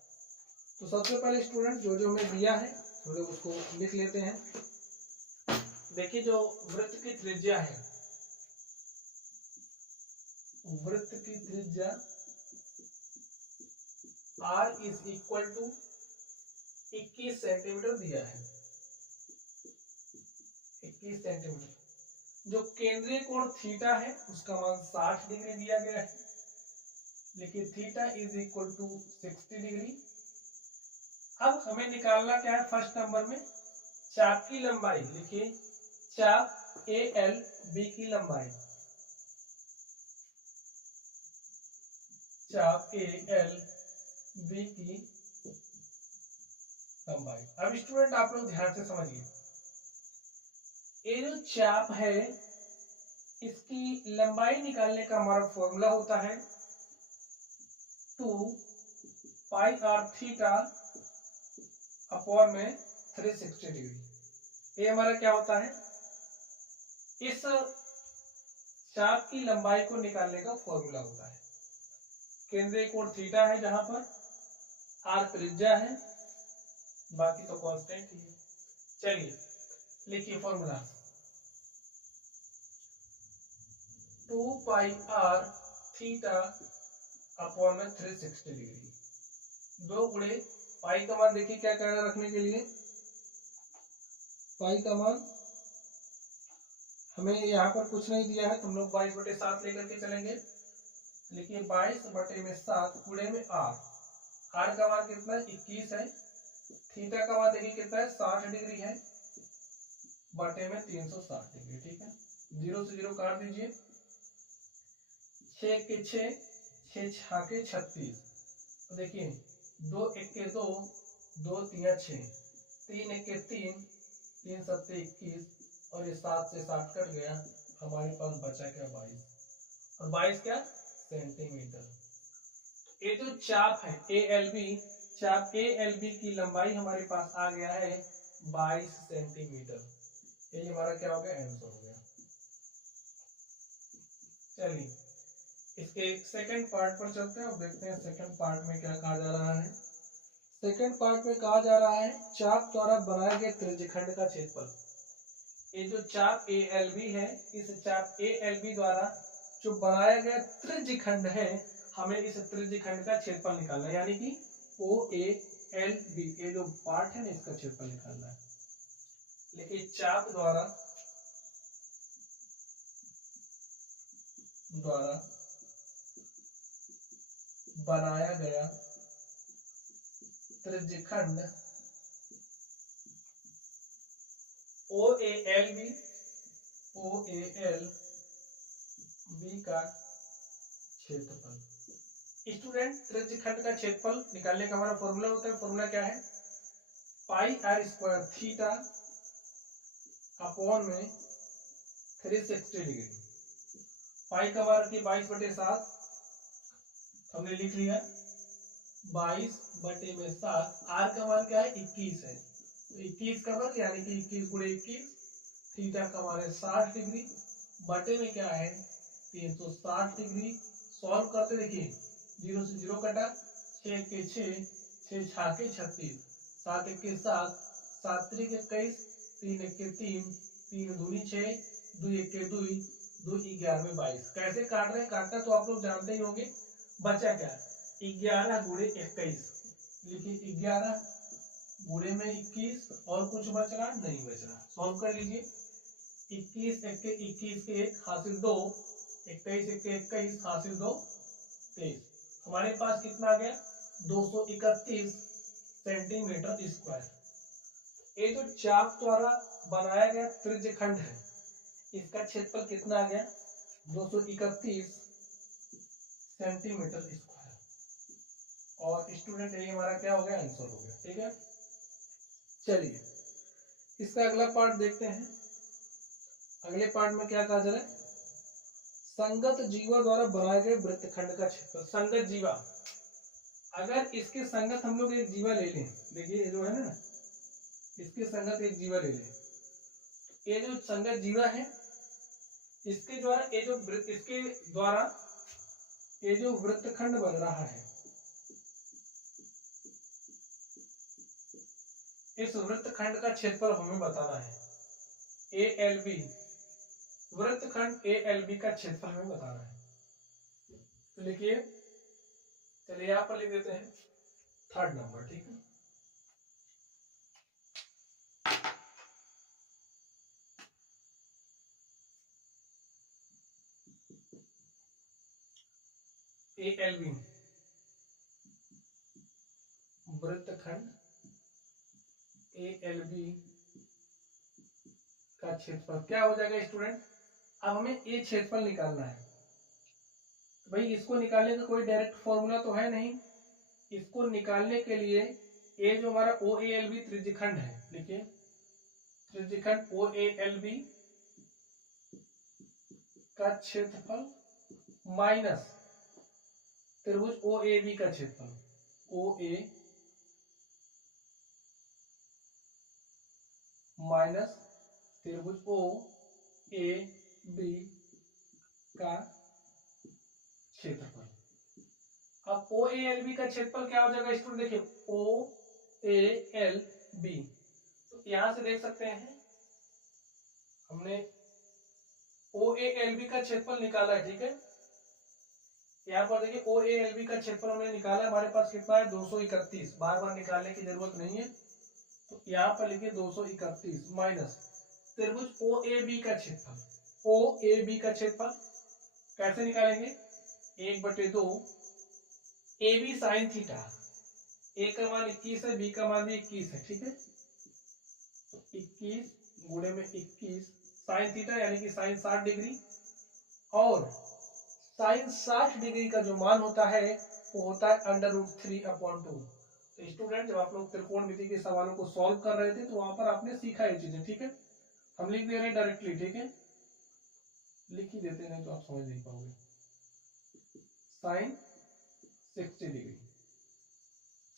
तो सबसे पहले स्टूडेंट जो जो हमें दिया है हम लोग उसको लिख लेते हैं। देखिए जो वृत्त की त्रिज्या है, वृत्त की त्रिज्या r is equal to 21 centimetre दिया है, 21 सेंटीमीटर। जो केंद्रीय कोण थीटा है उसका मान 60 डिग्री दिया गया है, लेकिन theta is equal to 60 degree. अब हमें निकालना क्या है, फर्स्ट नंबर में चाप की लंबाई। लिखिए चाप ए एल बी की लंबाई, चाप ए एल बी की लंबाई। अब स्टूडेंट आप लोग ध्यान से समझिए, ये जो चाप है इसकी लंबाई निकालने का हमारा फॉर्मूला होता है 2 पाई आर थीटा अपॉन में 360 डिग्री। ये हमारा क्या होता है, इस चाप की लंबाई को निकालने का फॉर्मूला होता है। केंद्रीय कोण थीटा है जहां पर आर त्रिज्या है, बाकी तो कांस्टेंट ही है। चलिए लिखिए formula 2 pi r theta upon में 360 डिग्री। 2 गुणे पाई का मान देखिए क्या कहना रखने के लिए, पाई का मान हमें यहाँ पर कुछ नहीं दिया है तो हम लोग 22/7 लेकर के चलेंगे। लिखिए 22/7 गुणे में आर, आर का मान कितना है 21 है, थीटा का मान देखिए कितना है 60 डिग्री है, बटे में 360 डिग्री। ठीक है, 0 से 0 काट दीजिए, 6 के 6, 6 6 के 36। तो देखिए 2 1 के 2, 2 3 6, 3 1 के 3, 3 7 21, और ये 7 से 7 कट गया, हमारे पास बचा क्या 22, और 22 क्या सेंटीमीटर। ये जो चाप है ए एल बी चाप ए एल बी की लंबाई हमारे पास आ गया है 22 सेंटीमीटर। ये हमारा क्या हो गया, आंसर हो गया। चलिए इसके सेकंड पार्ट पर चलते हैं और देखते हैं सेकंड पार्ट में क्या कहा जा रहा है। सेकंड पार्ट में कहा जा रहा है चाप द्वारा बनाए गए त्रिज्यखंड का क्षेत्रफल। ये जो चाप ए एल बी है, इस चाप ए एल बी द्वारा जो बनाया गया त्रिज्यखंड है, हमें इस त्रिज्यखंड का क्षेत्रफल निकालना है, यानी कि ओ ए एल बी, ये जो पार्ट है ना, इसका क्षेत्रफल निकालना है। लेकिन चाप द्वारा बनाया गया त्रिज्यखंड ओ ए एल बी का क्षेत्रफल। स्टूडेंट, त्रिज्यखंड का क्षेत्रफल निकालने का हमारा फॉर्मूला होता है, फॉर्मूला क्या है, pi r square theta upon में 360 डिग्री। पाई का मान रखिए 22/7, हमने लिख लिया 22/7। आर का मान क्या है, 21 है, तो 21 का मान यानी कि 21 × 21, थीटा का मान है 60 डिग्री, बटे में क्या है 360 डिग्री। सॉल्व करते देखिए, 0 से 0 कटा, 6 के 6, 6 6 के 36, 7 1 के 7, 7 3 21, 3 1 के 3, 3 दूनी 6, 2 1 के 2, 2 11 में 22। कैसे काट रहे हैं, काटना तो आप लोग जानते ही होंगे। बचा क्या, 11 × 21, लिखिए 11 गुणे में 21, और कुछ बच रहा नहीं बच रहा, सॉल्व कर लीजिए। 21 1 के 21 के 1 हासिल 2, 21 1 के 21 हासिल 2 23। हमारे पास कितना आ गया, 231 सेंटीमीटर स्क्वायर। ये जो चाप द्वारा बनाया गया त्रिज्यखंड है, इसका क्षेत्रफल कितना आ गया, 231 सेंटीमीटर स्क्वायर। और स्टूडेंट ये हमारा क्या हो गया, आंसर हो गया। ठीक है, चलिए इसका अगला पार्ट देखते हैं। अगले पार्ट में क्या कहा जा रहा है, संगत जीवा द्वारा बनाए गए वृत्तखंड का क्षेत्रफल। संगत जीवा, अगर इसके संगत हम लोग एक जीवा ले लें, देखिए जो है ना, इसके संगत एक जीवा ले लें, ये जो संगत जीवा है, इसके द्वारा ये जो वृत्तखंड बन रहा है, इस वृत्तखंड का क्षेत्रफल हमें बताना है। ए एल बी, वृत्तखंड ए एल बी का क्षेत्रफल हमें बताना है। तो लिखिए, चलिए यहां पर लिख देते हैं 3rd नंबर। ठीक है, ए एल बी वृत्तखंड ए एल बी का क्षेत्रफल क्या हो जाएगा स्टूडेंट। अब हमें ए क्षेत्रफल निकालना है। भाई इसको निकालने का कोई डायरेक्ट फॉर्मूला तो है नहीं। इसको निकालने के लिए ए जो हमारा ओ ए एल बी त्रिज्यखंड है, लिखिए त्रिज्यखंड ओ ए एल बी का क्षेत्रफल माइनस त्रिभुज ओ ए बी का क्षेत्रफल, ओ ए माइनस त्रिभुज ओ ए बी का क्षेत्रफल। अब ओ ए एल बी का क्षेत्रफल क्या हो जाएगा स्टूडेंट, देखिए ओ ए एल बी, तो यहां से देख सकते हैं हमने ओ ए एल बी का क्षेत्रफल निकाला है। ठीक है, यहाँ पर देखिए ओ ए एल बी का क्षेत्रफल हमने निकाला है, हमारे पास कितना है 231, बार बार निकालने की जरूरत नहीं है। तो यहाँ पर लिखिए 231 माइनस त्रिभुज ओ ए बी का क्षेत्रफल, ओ ए बी का क्षेत्रफल कैसे निकालेंगे, 1/2 ए बी साइन थीटा, ए का मान 21 है, बी का मान भी 21 है। ठीक है, तो 21 गुणे में 21 साइन थीटा यानी कि साइन 60 डिग्री, और साइन 60 डिग्री का जो मान होता है वो होता है √3/2। तो स्टूडेंट, जब आप लोग त्रिकोणमिति के सवालों को सॉल्व कर रहे थे तो वहां पर आपने सीखा ये चीजें। ठीक है, हम लिख दे रहे हैं डायरेक्टली। ठीक है, लिख ही देते नहीं तो आप समझ नहीं पाओगे। साइन 60 डिग्री,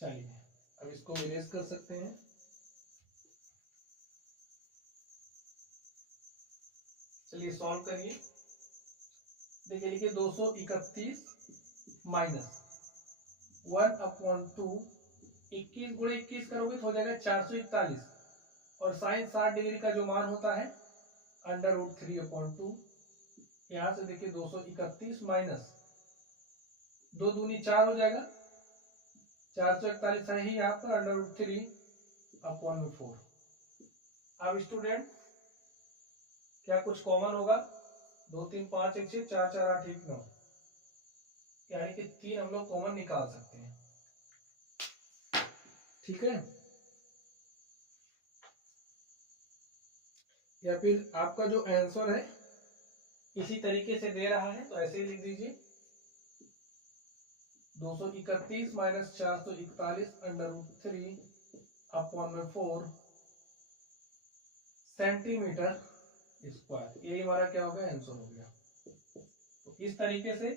चलिए अब इसको इरेज कर सकते हैं। चलिए सॉल्व करिए। देखिए लिखिए 231 माइनस 1/2, 21 गुणे 21 करोगे तो हो जाएगा 441, और साइन 60 डिग्री का जो मान होता है √3/2। यहां से देखिए 231 माइनस 2 दूनी 4 हो जाएगा, 441 है ही यहाँ पर √3/4। अब स्टूडेंट क्या कुछ कॉमन होगा? 2 3 5 1 6 4 4 8 1 9, यानी कि 3 हम लोग कॉमन निकाल सकते हैं। ठीक है, या फिर आपका जो आंसर है इसी तरीके से दे रहा है तो ऐसे ही लिख दीजिए 231 माइनस 441 √3/4 सेंटीमीटर स्क्वायर। यही हमारा क्या हो गया? आंसर हो गया। तो इस तरीके से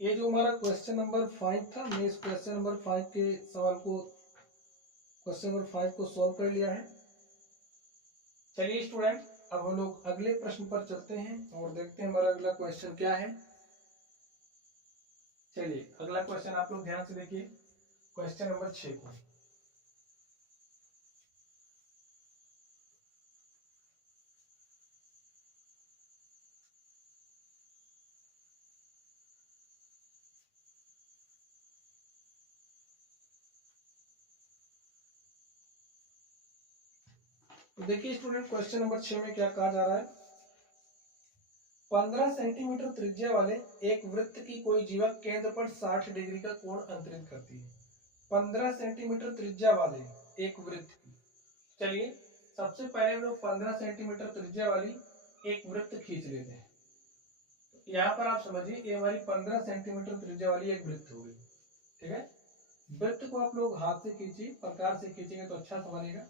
ये जो हमारा क्वेश्चन नंबर 5 था, मैं इस क्वेश्चन नंबर 5 के सवाल को, क्वेश्चन नंबर 5 को सॉल्व कर लिया है। चलिए स्टूडेंट, अब हम लोग अगले प्रश्न पर चलते हैं और देखते हैं हमारा अगला क्वेश्चन क्या है। चलिए अगला क्वेश्चन आप लोग ध्यान से देखिए, क्वेश्चन नंबर 6 को। तो देखिए स्टूडेंट, क्वेश्चन नंबर 6 में क्या कहा जा रहा है। 15 सेंटीमीटर त्रिज्या वाले एक वृत्त की कोई जीवा केंद्र पर 60 डिग्री का कोण अंतरित करती है। 15 सेंटीमीटर त्रिज्या वाले एक वृत्त की, चलिए सबसे पहले हम लोग 15 सेंटीमीटर त्रिज्या वाली एक वृत्त खींच लेते हैं। यहाँ पर आप समझिए ये हमारी 15 सेंटीमीटर त्रिज्या वाली एक वृत्त होगी। ठीक है, वृत्त को आप लोग हाथ से खींचिए, प्रकार से खींचेंगे तो अच्छा सा बनेगा,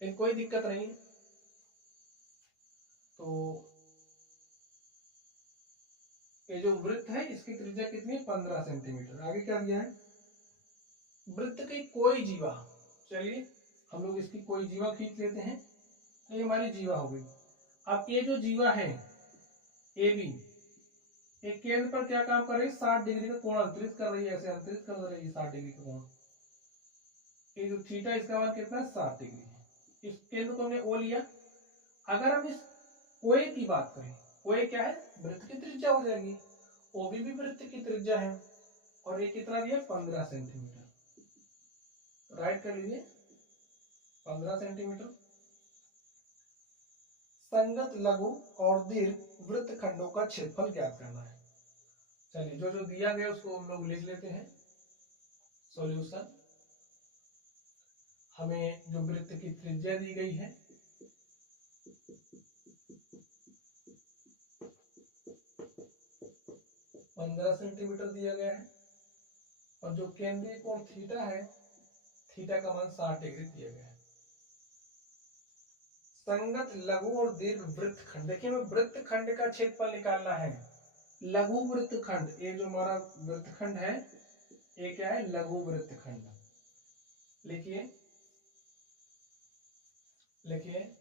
लेकिन कोई दिक्कत नहीं है। तो ये जो वृत्त है इसकी त्रिज्या कितनी? 15 सेंटीमीटर। आगे क्या दिया है? वृत्त की कोई जीवा, चलिए हम लोग इसकी कोई जीवा खींच लेते हैं, तो ये हमारी जीवा हो गई। अब ये जो जीवा है ए बी, एक केंद्र पर क्या काम कर रही है? 60 डिग्री का कोण अंतरित कर रही है, ऐसे अंतरित कर रही है 60 डिग्री का कोण। ये जो थीटा इसका मान कितना है? 60 डिग्री है। इस केंद्र को हमने ओ लिया। अगर हम इस ओए की बात करें, ओए क्या है? वृत्त की त्रिज्या हो जाएगी। ओबी भी वृत्त की त्रिज्या है, और ये कितना दिया? 15 सेंटीमीटर। राइट कर लीजिए 15 सेंटीमीटर। संगत लघु और दीर्घ वृत्त खंडों का क्षेत्रफल ज्ञात करना है। चलिए जो जो दिया गया उसको हम लोग लिख लेते हैं। सॉल्यूशन, हमें जो वृत्त की त्रिज्या दी गई है 15 सेंटीमीटर दिया गया है, और जो केंद्रीय कोण थीटा है, थीटा का मान 60 डिग्री दिया गया है। संगत लघु और दीर्घ वृत्त खंड, देखिए हमें वृत्त खंड का क्षेत्रफल निकालना है। लघु वृत्त खंड, ये जो हमारा वृत्त खंड है ये क्या है? लघु वृत्त खंड। लिखिए लिखिए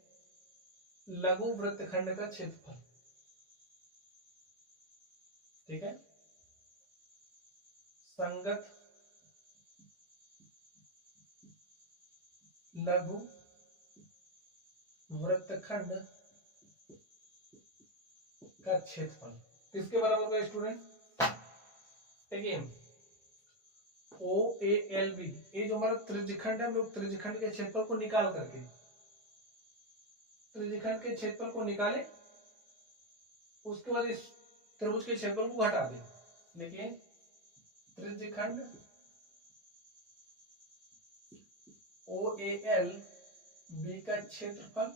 लघु वृत्त खंड का क्षेत्रफल। ठीक है, संगत लघु वृत्तखंड का क्षेत्रफल किसके बराबर होगा स्टूडेंट? देखिए ओ ए एल बी, ये जो हमारा त्रिज्यखंड है, हम लोग त्रिज्यखंड के क्षेत्रफल को निकाल करके, त्रिज्यखंड के क्षेत्रफल को निकाले, उसके बाद इस त्रिभुज के क्षेत्रफल को घटा दें। देखिए त्रिज्यखंड ओ ए एल बी का क्षेत्रफल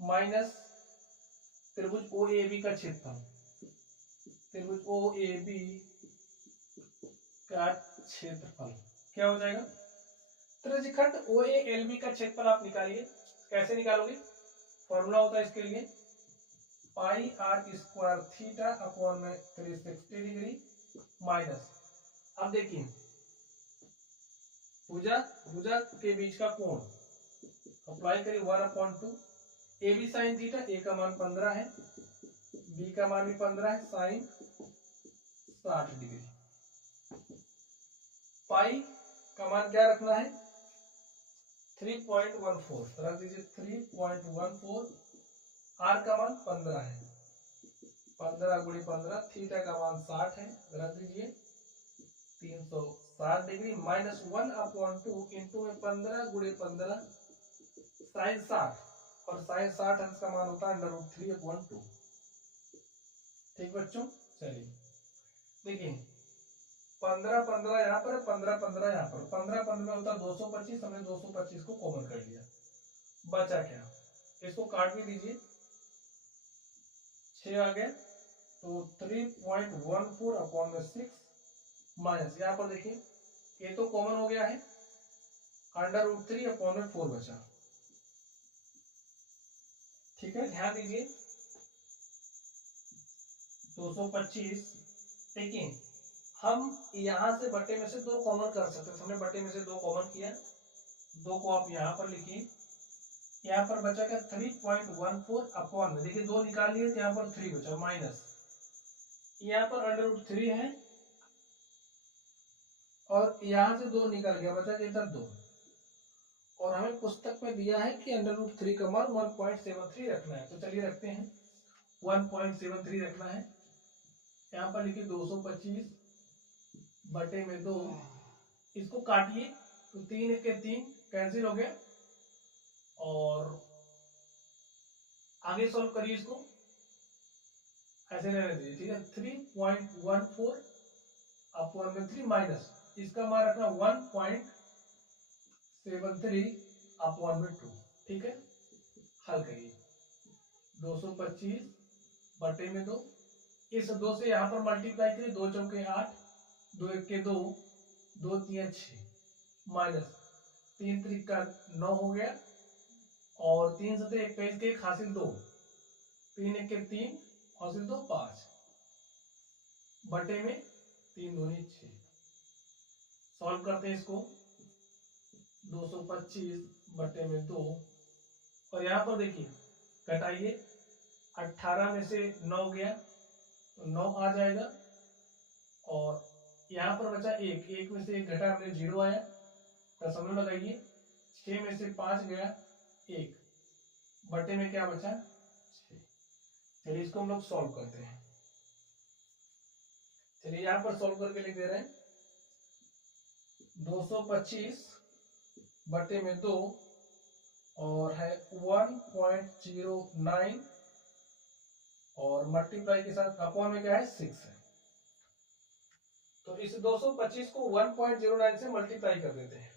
माइनस त्रिभुज ओ ए बी का क्षेत्रफल, त्रिभुज ओ ए बी का क्षेत्रफल क्या हो जाएगा? त्रिज्यखंड ओ ए एल बी का क्षेत्रफल आप निकालिए। कैसे निकालोगे? फॉर्मूला होता है इसके लिए पाई आर स्क्वायर थीटा अपॉन में 360 डिग्री माइनस, अब देखिए भुजा भुजा के बीच का कोण अप्लाई करिए 1/2 ए बी साइन थीटा, ए का मान 15 है, बी का मान भी 15 है, साइन 60 डिग्री। पाई का मान क्या रखना है 3.14 रख दीजिए 3.14, आर का मान 15 है, 15 गुणी 15, थीटा का मान 60 है, रख दीजिए 360 डिग्री माइनस 1/2 इंटू में 15 गुणे 15 साइन 60, और साइन 60 अंश का मान होता है √3/2। ठीक बच्चों, चलिए देखिए 15 यहाँ पर, 15 यहाँ पर, 15 होता 225, हमने 225 को कॉमन कर लिया, बचा क्या, इसको काट भी दीजिए 6 आ गया, तो 3.14/6 माइनस यहाँ पर देखिए ये तो कॉमन हो गया है, √3/4 बचा। ठीक है, ध्यान दीजिए 225, देखिए हम यहां से बटे में से 2 कॉमन कर सकते हैं, हमने बटे में से 2 कॉमन किया, 2 को आप यहाँ पर लिखिए, यहाँ पर बचा क्या 3.14 में, देखिए 2 निकाल लिए तो यहाँ पर 3 बचा, माइनस यहाँ पर √3 है और यहाँ से 2 निकल गया, बचा कितना 2, और हमें पुस्तक में दिया है कि √3 का मान 1.73 रखना है, तो चलिए रखते हैं 1.73 रखना है। यहाँ पर लिखिए 225 बटे में 2, इसको काटिए तो 3 के 3 कैंसिल हो गया, और आगे सॉल्व करिए इसको, ऐसे रहने दीजिए। ठीक है, 3.14/3 माइनस इसका मान रखना 1.73/2। ठीक है, हल करिए 225 बटे में 2, इस 2 से यहाँ पर मल्टीप्लाई करिए, 2 चौके 8, 2 1 2, 2 3 6 माइनस 3 3 9 हो गया, और 3 से 21 के 1 हासिल 2, 3 1 3 हासिल 2 5 बटे में 3 दूनी 6। सॉल्व करते हैं इसको, 225 बटे में 2, और यहाँ पर देखिए घटाइए, 18 में से 9 गया तो 9 आ जाएगा, और यहाँ पर बचा 1, 1 में से 1 घटा हमने 0 आया, दशमलव लगाइए, 6 में से 5 गया 1, बटे में क्या बचा 6। चलिए इसको हम लोग सॉल्व करते हैं, चलिए यहाँ पर सॉल्व करके लिख दे रहे हैं 225 बटे में 2 और है 1.09, और मल्टीप्लाई के साथ अपॉन में क्या है 6 है, तो इस 225 को 1.09 से मल्टीप्लाई कर देते हैं।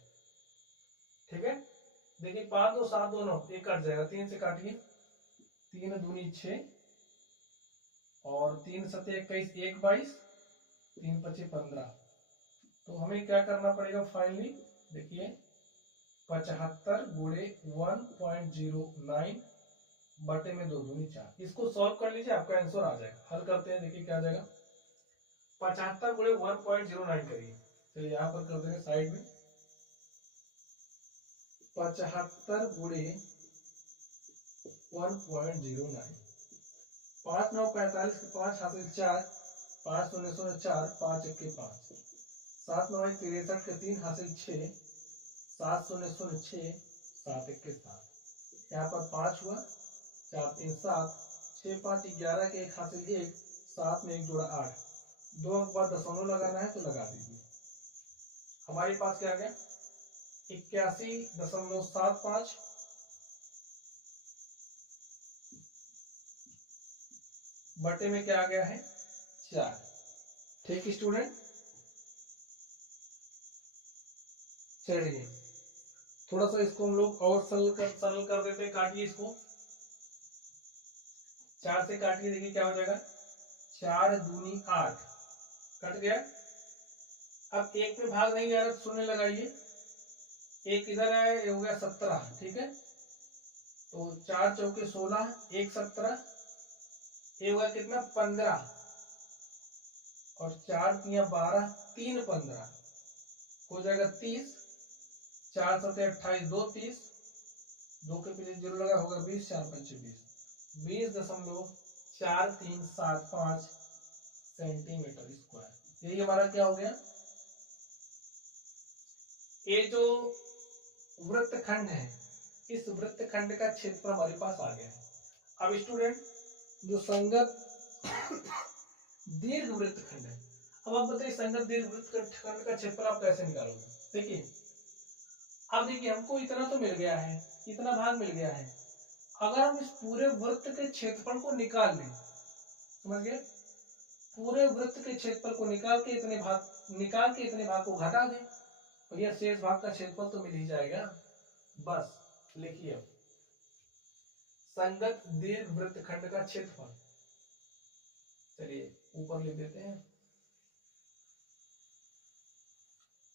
ठीक है, देखिए 5 2 7 2 9, 1 कट जाएगा, 3 से काटिए, 3 दूनी 6, और 3 7 21, 1 22, 3 25 15, तो हमें क्या करना पड़ेगा फाइनली, देखिए 75 गुणे 1.09 बटे में 2 दूनी 4, इसको सॉल्व कर लीजिए, आपका आंसर आ जाएगा। हल करते हैं, देखिए क्या आ जाएगा, 75 गुणे 1.09 करिए, तो यहाँ पर कर देंगे साइड में, 75 गुणे 1.09, 5 9 45 के 5 हासिल 4, 5 0 0 4, 5 1 के 5, 7 9 63 के 3 हासिल 6, 7 0 0 6, 7 1 के 7, यहाँ पर 5 हुआ, 4 3 7, 6 5 11 के 1 हासिल 1, 7 में 1 जोड़ा 8, 2 अंक बाद दशमलव लगाना है तो लगा दीजिए। हमारे पास क्या आ गया 81.75 बटे में क्या आ गया है 4। ठीक स्टूडेंट, चलिए थोड़ा सा इसको हम लोग और सरल कर देते हैं, काटिए इसको, 4 से काटिए, देखिए क्या हो जाएगा, 4 दूनी 8 कट गया। अब 1 में भाग नहीं आ रहा, शून्य लगाइए, 1 इधर है, ये हो गया 17। ठीक है, तो 4 चौके 16, 1 17, ये होगा कितना 15, और 4 तिया 12, 3 15 हो जाएगा 30, 4 सत्ते 28, 2 30, 2 के पीछे 0 लगा होगा 20, 4 पंचे 20, 20.4375 सेंटीमीटर स्क्वायर। यही हमारा क्या हो गया, ये जो वृत्तखंड है, इस वृत्तखंड का क्षेत्रफल हमारे पास आ गया है। अब स्टूडेंट, जो संगत दीर्घ वृत्तखंड है, अब आप बताइए संगत दीर्घ वृत्तखंड का क्षेत्रफल आप कैसे निकालोगे। देखिए, अब देखिए हमको इतना तो मिल गया है, इतना भाग मिल गया है। अगर हम इस पूरे वृत्त के क्षेत्रफल को निकाल लें, समझ गए, पूरे वृत्त के क्षेत्रफल को निकाल के इतने भाग को घटा दें, तो यह शेष भाग का क्षेत्रफल तो मिल ही जाएगा। बस लिखिए, अब संगत दीर्घ वृत्तखंड का क्षेत्रफल, चलिए ऊपर लिख देते हैं,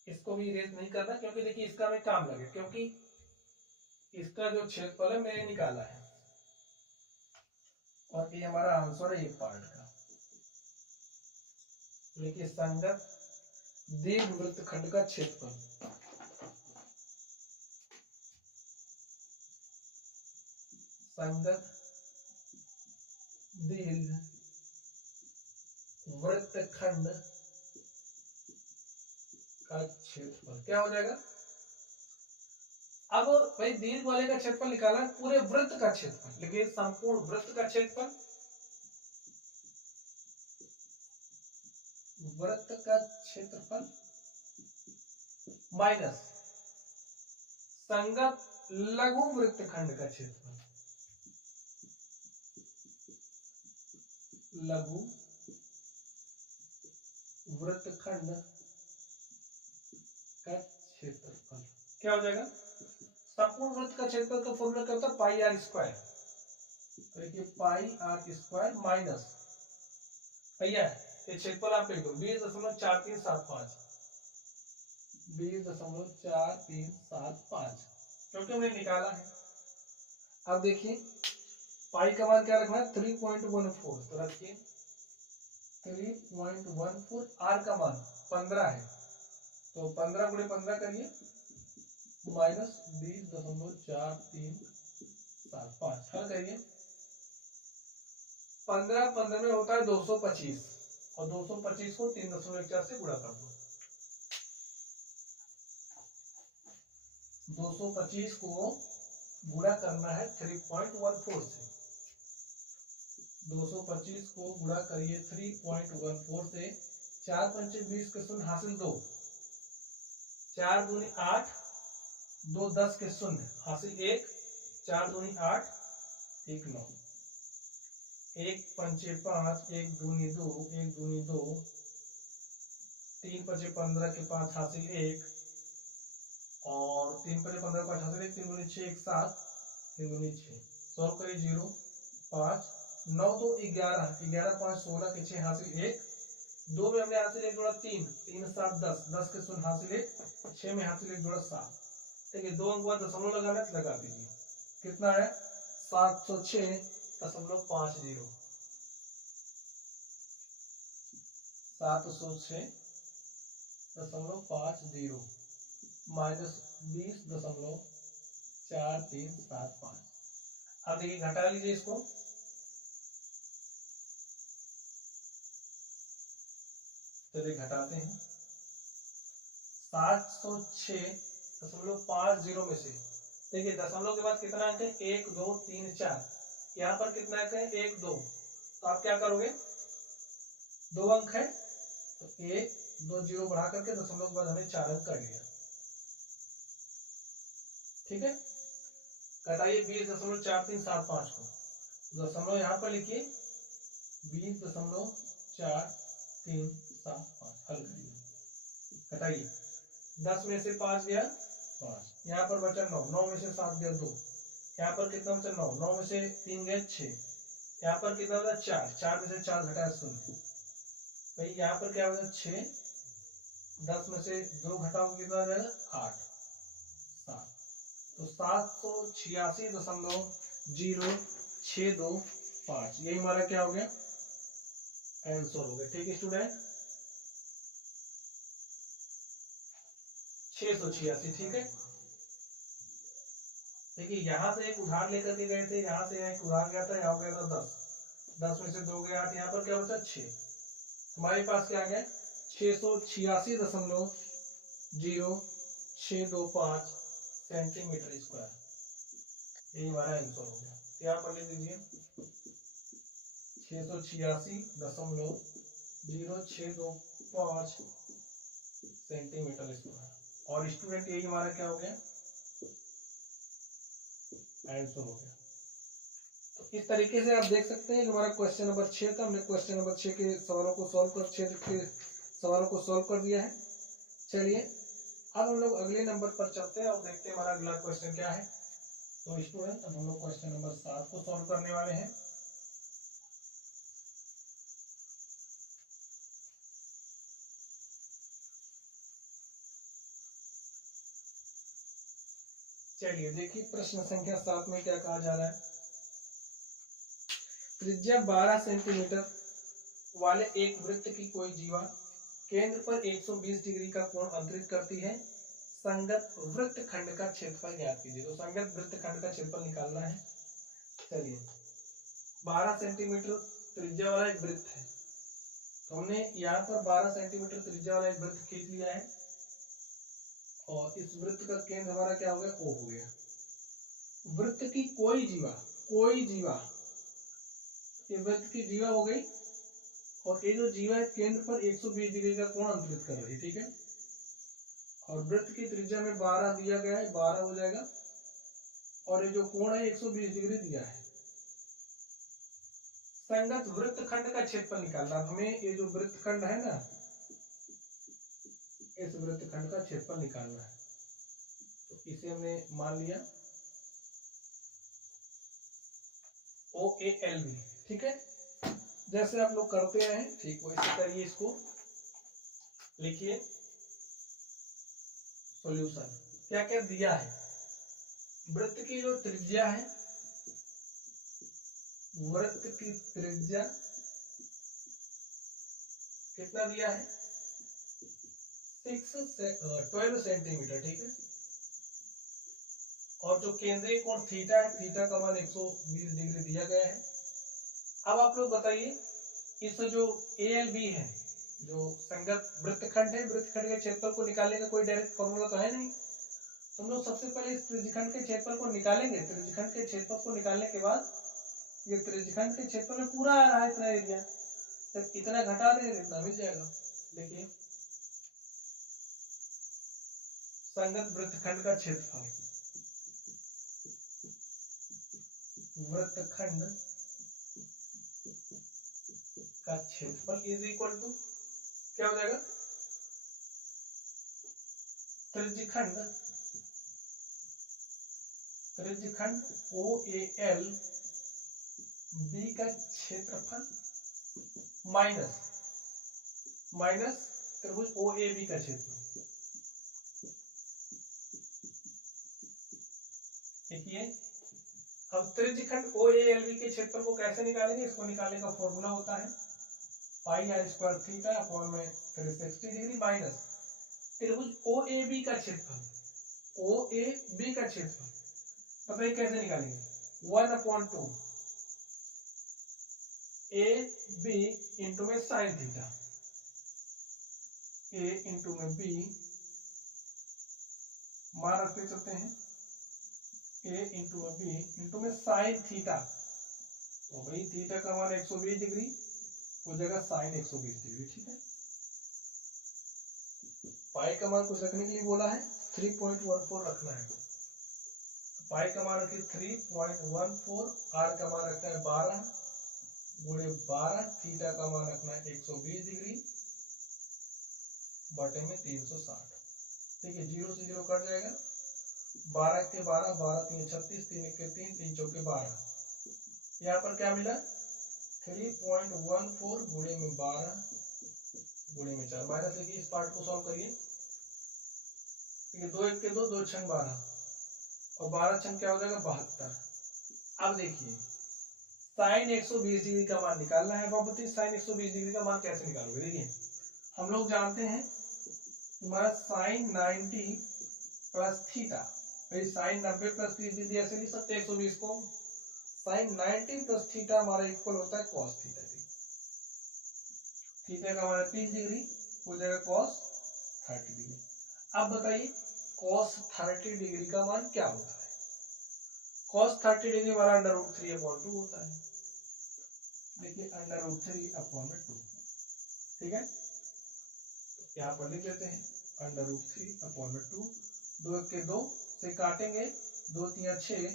इसको भी इरेज नहीं करना क्योंकि देखिए इसका हमें काम लगे, क्योंकि इसका जो क्षेत्रफल है मैंने निकाला है और ये हमारा आंसर है एक पार्ट का। देखिए संगत दीर्घ वृत्तखंड का क्षेत्रफल, संगत दीर्घ वृत्तखंड का क्षेत्रफल क्या हो जाएगा। अब भाई दीर्घ वाले का क्षेत्रफल निकाला, पूरे वृत्त का क्षेत्रफल, लेकिन संपूर्ण वृत्त का क्षेत्रफल, वृत्त का क्षेत्रफल माइनस संगत लघु वृत्तखंड का क्षेत्रफल, लघु वृत्तखंड का क्षेत्रफल क्या हो जाएगा। संपूर्ण वृत्त का क्षेत्रफल का फॉर्मूला क्या होता है, पाई आर स्क्वायर। तो देखिए पाई आर स्क्वायर माइनस, भैया ये क्षेत्रफल आप लिख दो 20.4375, 20.4375, क्योंकि हमने निकाला है। अब देखिए पाई का मान क्या रखना है, 3.14, तो रखिए 3.14, आर का मान 15 है, तो 15 गुणे 15 करिए, माइनस 20.4375, हल करिए। 15 15 में होता है 225, और 225 को 3.14 से गुणा कर दो, 225 को गुणा करना है 3.14 से, 225 को गुणा करिए 3.14 से, 4 पंचे 20 के शून्य हासिल 2, 4 दूनी 8, 2 10 के शून्य हासिल 1, 4 दूनी 8, 1 9, 1 पंचे 5, 1 दूनी 2, 1 दूनी 2, 3 पंचे 15 के 5 हासिल 1, और 3 पंचे 15 5 हासिल 1, 3 दूनी 6, 1 7, 3 दूनी 6, सॉल्व करिए 0 5 9 2 11, 11 5 16 के 6 हासिल 1, 2 में हमने हासिल 1 जोड़ा 3, 3 7 10, 10 के शून्य हासिल 1, 6 में हासिल 1 जोड़ा 7। देखिए 2 अंक बाद दशमलव लगाना है तो लगा दीजिए, कितना है 706.50, 706.50 माइनस 20.4375। अब देखिए घटा लीजिए इसको, चलिए घटाते हैं। 706.50 में से देखिए दशमलव के बाद कितना अंक है, 1 2 3 4, यहाँ पर कितना अंक है 1 2, तो आप क्या करोगे, 2 अंक है तो 1 2 0 बढ़ा करके दशमलव के बाद हमने 4 अंक कर लिया, ठीक है। घटाइए 20.4375 को, दशमलव यहाँ पर लिखिए 20.4375, हल करिए, घटाइए 10 में से 5 गया 5, यहाँ पर बचा 9, 9 में से 7 गया 2, यहाँ पर कितना बचा 9, 9 में से 3 गया 6, यहाँ पर कितना बचा 4, 4 में से 4 घटाया 0, भाई यहाँ पर क्या बचा 6, 10 में से 2 घटाओ कितना जाएगा 8 7, तो 786.0625, यही हमारा क्या हो गया आंसर हो गया, ठीक है स्टूडेंट 686, ठीक है। देखिए यहाँ से एक उधार लेकर के गए थे, यहाँ से एक उधार गया था, यहाँ हो गया था 10, 10 में से 2 गया 8, यहाँ पर क्या बचा 6। हमारे पास क्या आ गया 686.0625 सेंटीमीटर स्क्वायर, यही हमारा आंसर हो गया। यहाँ पर लिख दीजिए 686.0625 सेंटीमीटर स्क्वायर, और स्टूडेंट यही हमारा क्या हो गया आंसर हो गया। तो इस तरीके से आप देख सकते हैं कि हमारा क्वेश्चन नंबर 6 था, हमने क्वेश्चन नंबर 6 के सवालों को सॉल्व कर 6 के सवालों को सॉल्व कर दिया है। चलिए अब हम लोग अगले नंबर पर चलते हैं और देखते हैं हमारा अगला क्वेश्चन क्या है। तो स्टूडेंट अब हम लोग क्वेश्चन नंबर 7 को सॉल्व करने वाले हैं। चलिए देखिए प्रश्न संख्या 7 में क्या कहा जा रहा है। त्रिज्या 12 सेंटीमीटर वाले एक वृत्त की कोई जीवा केंद्र पर 120 डिग्री का कोण अंतरित करती है, संगत वृत्त खंड का क्षेत्रफल ज्ञात कीजिए। तो संगत वृत्त खंड का क्षेत्रफल निकालना है। चलिए 12 सेंटीमीटर त्रिज्या वाला एक वृत्त है, तो हमने यहाँ पर 12 सेंटीमीटर त्रिज्या वाला एक वृत्त खींच लिया है, और इस वृत्त का केंद्र हमारा क्या हो गया O हो गया। वृत्त की कोई जीवा ये वृत्त की जीवा हो गई, और ये जो जीवा है केंद्र पर 120 डिग्री का कोण अंतरित कर रही है, ठीक है। और वृत्त की त्रिज्या में 12 दिया गया है, 12 हो जाएगा, और ये जो कोण है 120 डिग्री दिया है। संगत वृत्त खंड का क्षेत्रफल निकालना। हमें ये जो वृत्त खंड है ना, इस वृत्त खंड का क्षेत्रफल निकालना है। तो इसे हमने मान लिया OALB, ठीक है। जैसे आप लोग करते हैं ठीक वैसे करिए। इसको लिखिए सॉल्यूशन। क्या क्या दिया है, वृत्त की जो त्रिज्या है, वृत्त की त्रिज्या कितना दिया है 12 सेंटीमीटर, ठीक है। और जो केंद्रीय कोण थीटा है, थीटा का मान 120 डिग्री दिया गया है। अब आप लोग बताइए इस जो ALB है, जो संगत वृत्तखंड है, वृत्तखंड के क्षेत्रफल को निकालने का कोई डायरेक्ट फॉर्मूला तो है नहीं। तो हम लोग सबसे पहले इस त्रिज्यखंड के क्षेत्रफल को निकालेंगे। त्रिज्यखंड के क्षेत्रफल को निकालने के बाद ये त्रिज्यखंड के क्षेत्रफल में पूरा आ रहा है इतना एरिया, जब इतना घटा देंगे इतना मिल जाएगा। देखिए संगत वृत्तखंड का क्षेत्रफल, वृत्तखंड का क्षेत्रफल इज इक्वल टू क्या हो जाएगा त्रिज्यखंड OALB का क्षेत्रफल माइनस त्रिभुज OAB का क्षेत्रफल। देखिए अब त्रिज्यखंड OALB के क्षेत्रफल को कैसे निकालेंगे। इसको निकालने का फॉर्मूला होता है πr² थीटा अपॉन में 360 डिग्री माइनस त्रिभुज OAB का क्षेत्रफल। OAB का क्षेत्रफल बताइए कैसे निकालेंगे। 1/2 AB इंटू में साइन थीटा, A इंटू में B मान रखते चलते हैं, A इंटू में B इंटू में साइन थीटा। तो भाई थीटा का मान 120 डिग्री हो जाएगा साइन 120 डिग्री, ठीक है। पाई का मान कुछ रखने के लिए बोला है 3.14 रखना है। पाई का मान रखिए 3.14, आर का मान रखना है 12 गुणे 12, थीटा का मान रखना है 120 डिग्री बटे में 360। ठीक है, 0 से 0 कट जाएगा, 12 के 12, 12 3 36, 3 के 3, 3 चौके 12। यहाँ पर क्या मिला 3.14 गुणे में 12 गुणे में 4 माइनस लिखिए। इस पार्ट को सॉल्व करिए। ठीक है, 2 1 के 2, 2 छंग 12 और 12 छंग क्या हो जाएगा 72। अब देखिए साइन 120 डिग्री का मान निकालना है। बाबू साइन 120 डिग्री का मान कैसे निकालोगे। देखिए हम लोग जानते हैं हमारा साइन 90 प्लस थीटा भाई साइन 90 प्लस 30 डिग्री ऐसे लिख सकते हैं 120 को। साइन 90 प्लस थीटा हमारा इक्वल होता है कॉस थीटा की। थीटा का हमारा 30 डिग्री हो जाएगा कॉस 30 डिग्री। अब बताइए कॉस 30 डिग्री का मान क्या होता है? कॉस 30 डिग्री हमारा √3/2 होता है। देखिए √3/2, ठीक है, यहाँ पर लिख लेते हैं √3/2। 2 के 2 से काटेंगे, 2 3 6,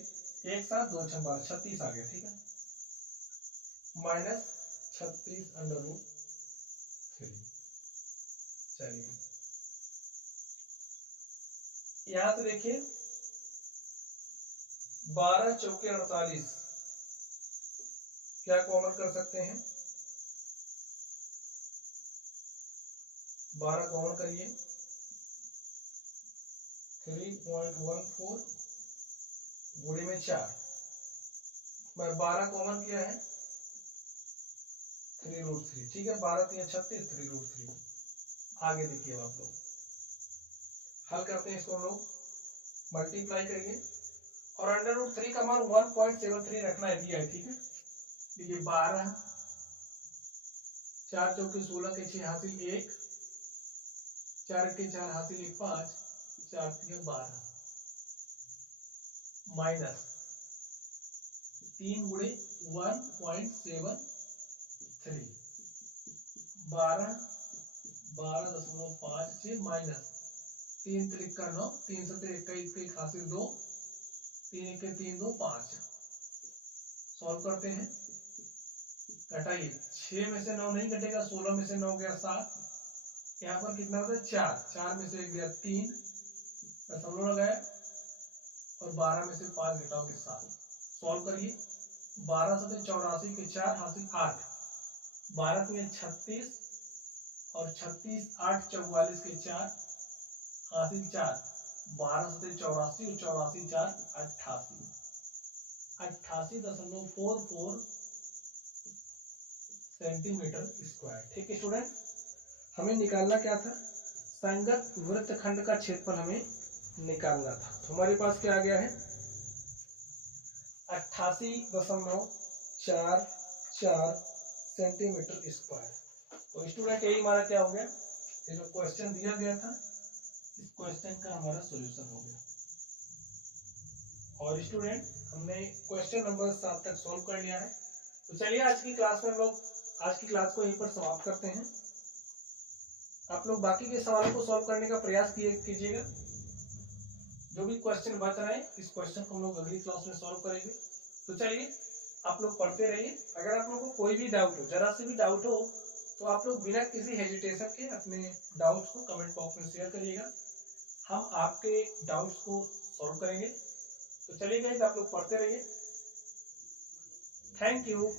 1 7 2 6 12, 36 आ गया, ठीक है, माइनस 36/3। चलिए यहां से देखिए 12 चौके 48, क्या कॉमन कर सकते हैं? 12 कॉमन करिए, 3.14 गुणे में 4, मैं 12 कॉमन किया है 3√3, ठीक है, 12 3 36, 3√3। आगे देखिए आप लोग हल करते हैं इसको, हम लोग मल्टीप्लाई करिए और √3 का मान 1.73 रखना है, दिया है, ठीक है। देखिए 12 4 चौके 16 के 6 हासिल 1, 4 के 4 हासिल 5, 4 3 12, माइनस 3 गुणे 1.73, 12.56 माइनस 3 3 का 9, 3 7 21 के हासिल 2, 3 1 3 2 5। सॉल्व करते हैं, घटाइए, 6 में से 9 नहीं घटेगा, 16 में से 9 गया 7, यहाँ पर कितना होता है 4, 4 में से 1 गया 3, दशमलव लगाया और 12 में से 5 घटाओगे 7। सॉल्व करिए, 12 7 84 के 4 हासिल 8, 12 3 36 और 36 8 44 के 4 हासिल 4, 12 7 84 और 84 4 88, 88.44 सेंटीमीटर स्क्वायर, ठीक है स्टूडेंट। हमें निकालना क्या था? संगत वृत्तखंड का क्षेत्रफल हमें निकालना था। तो हमारे पास क्या आ गया है 88.44 सेंटीमीटर स्क्वायर। तो स्टूडेंट यही हमारा क्या हो गया, ये जो क्वेश्चन दिया गया था इस क्वेश्चन का हमारा सॉल्यूशन हो गया। और स्टूडेंट हमने क्वेश्चन नंबर 7 तक सॉल्व कर लिया है। तो चलिए आज की क्लास में हम लोग आज की क्लास को यहीं पर समाप्त करते हैं। आप लोग बाकी के सवालों को सॉल्व करने का प्रयास कीजिएगा। जो भी क्वेश्चन बच रहे हैं इस क्वेश्चन को हम लोग अगली क्लास में सॉल्व करेंगे। तो चलिए आप लोग पढ़ते रहिए। अगर आप लोगों को कोई भी डाउट हो, जरा से भी डाउट हो, तो आप लोग बिना किसी हेजिटेशन के अपने डाउट्स को कमेंट बॉक्स में शेयर करिएगा, हम आपके डाउट्स को सॉल्व करेंगे। तो चलिए गाइस आप लोग पढ़ते रहिए। Thank you.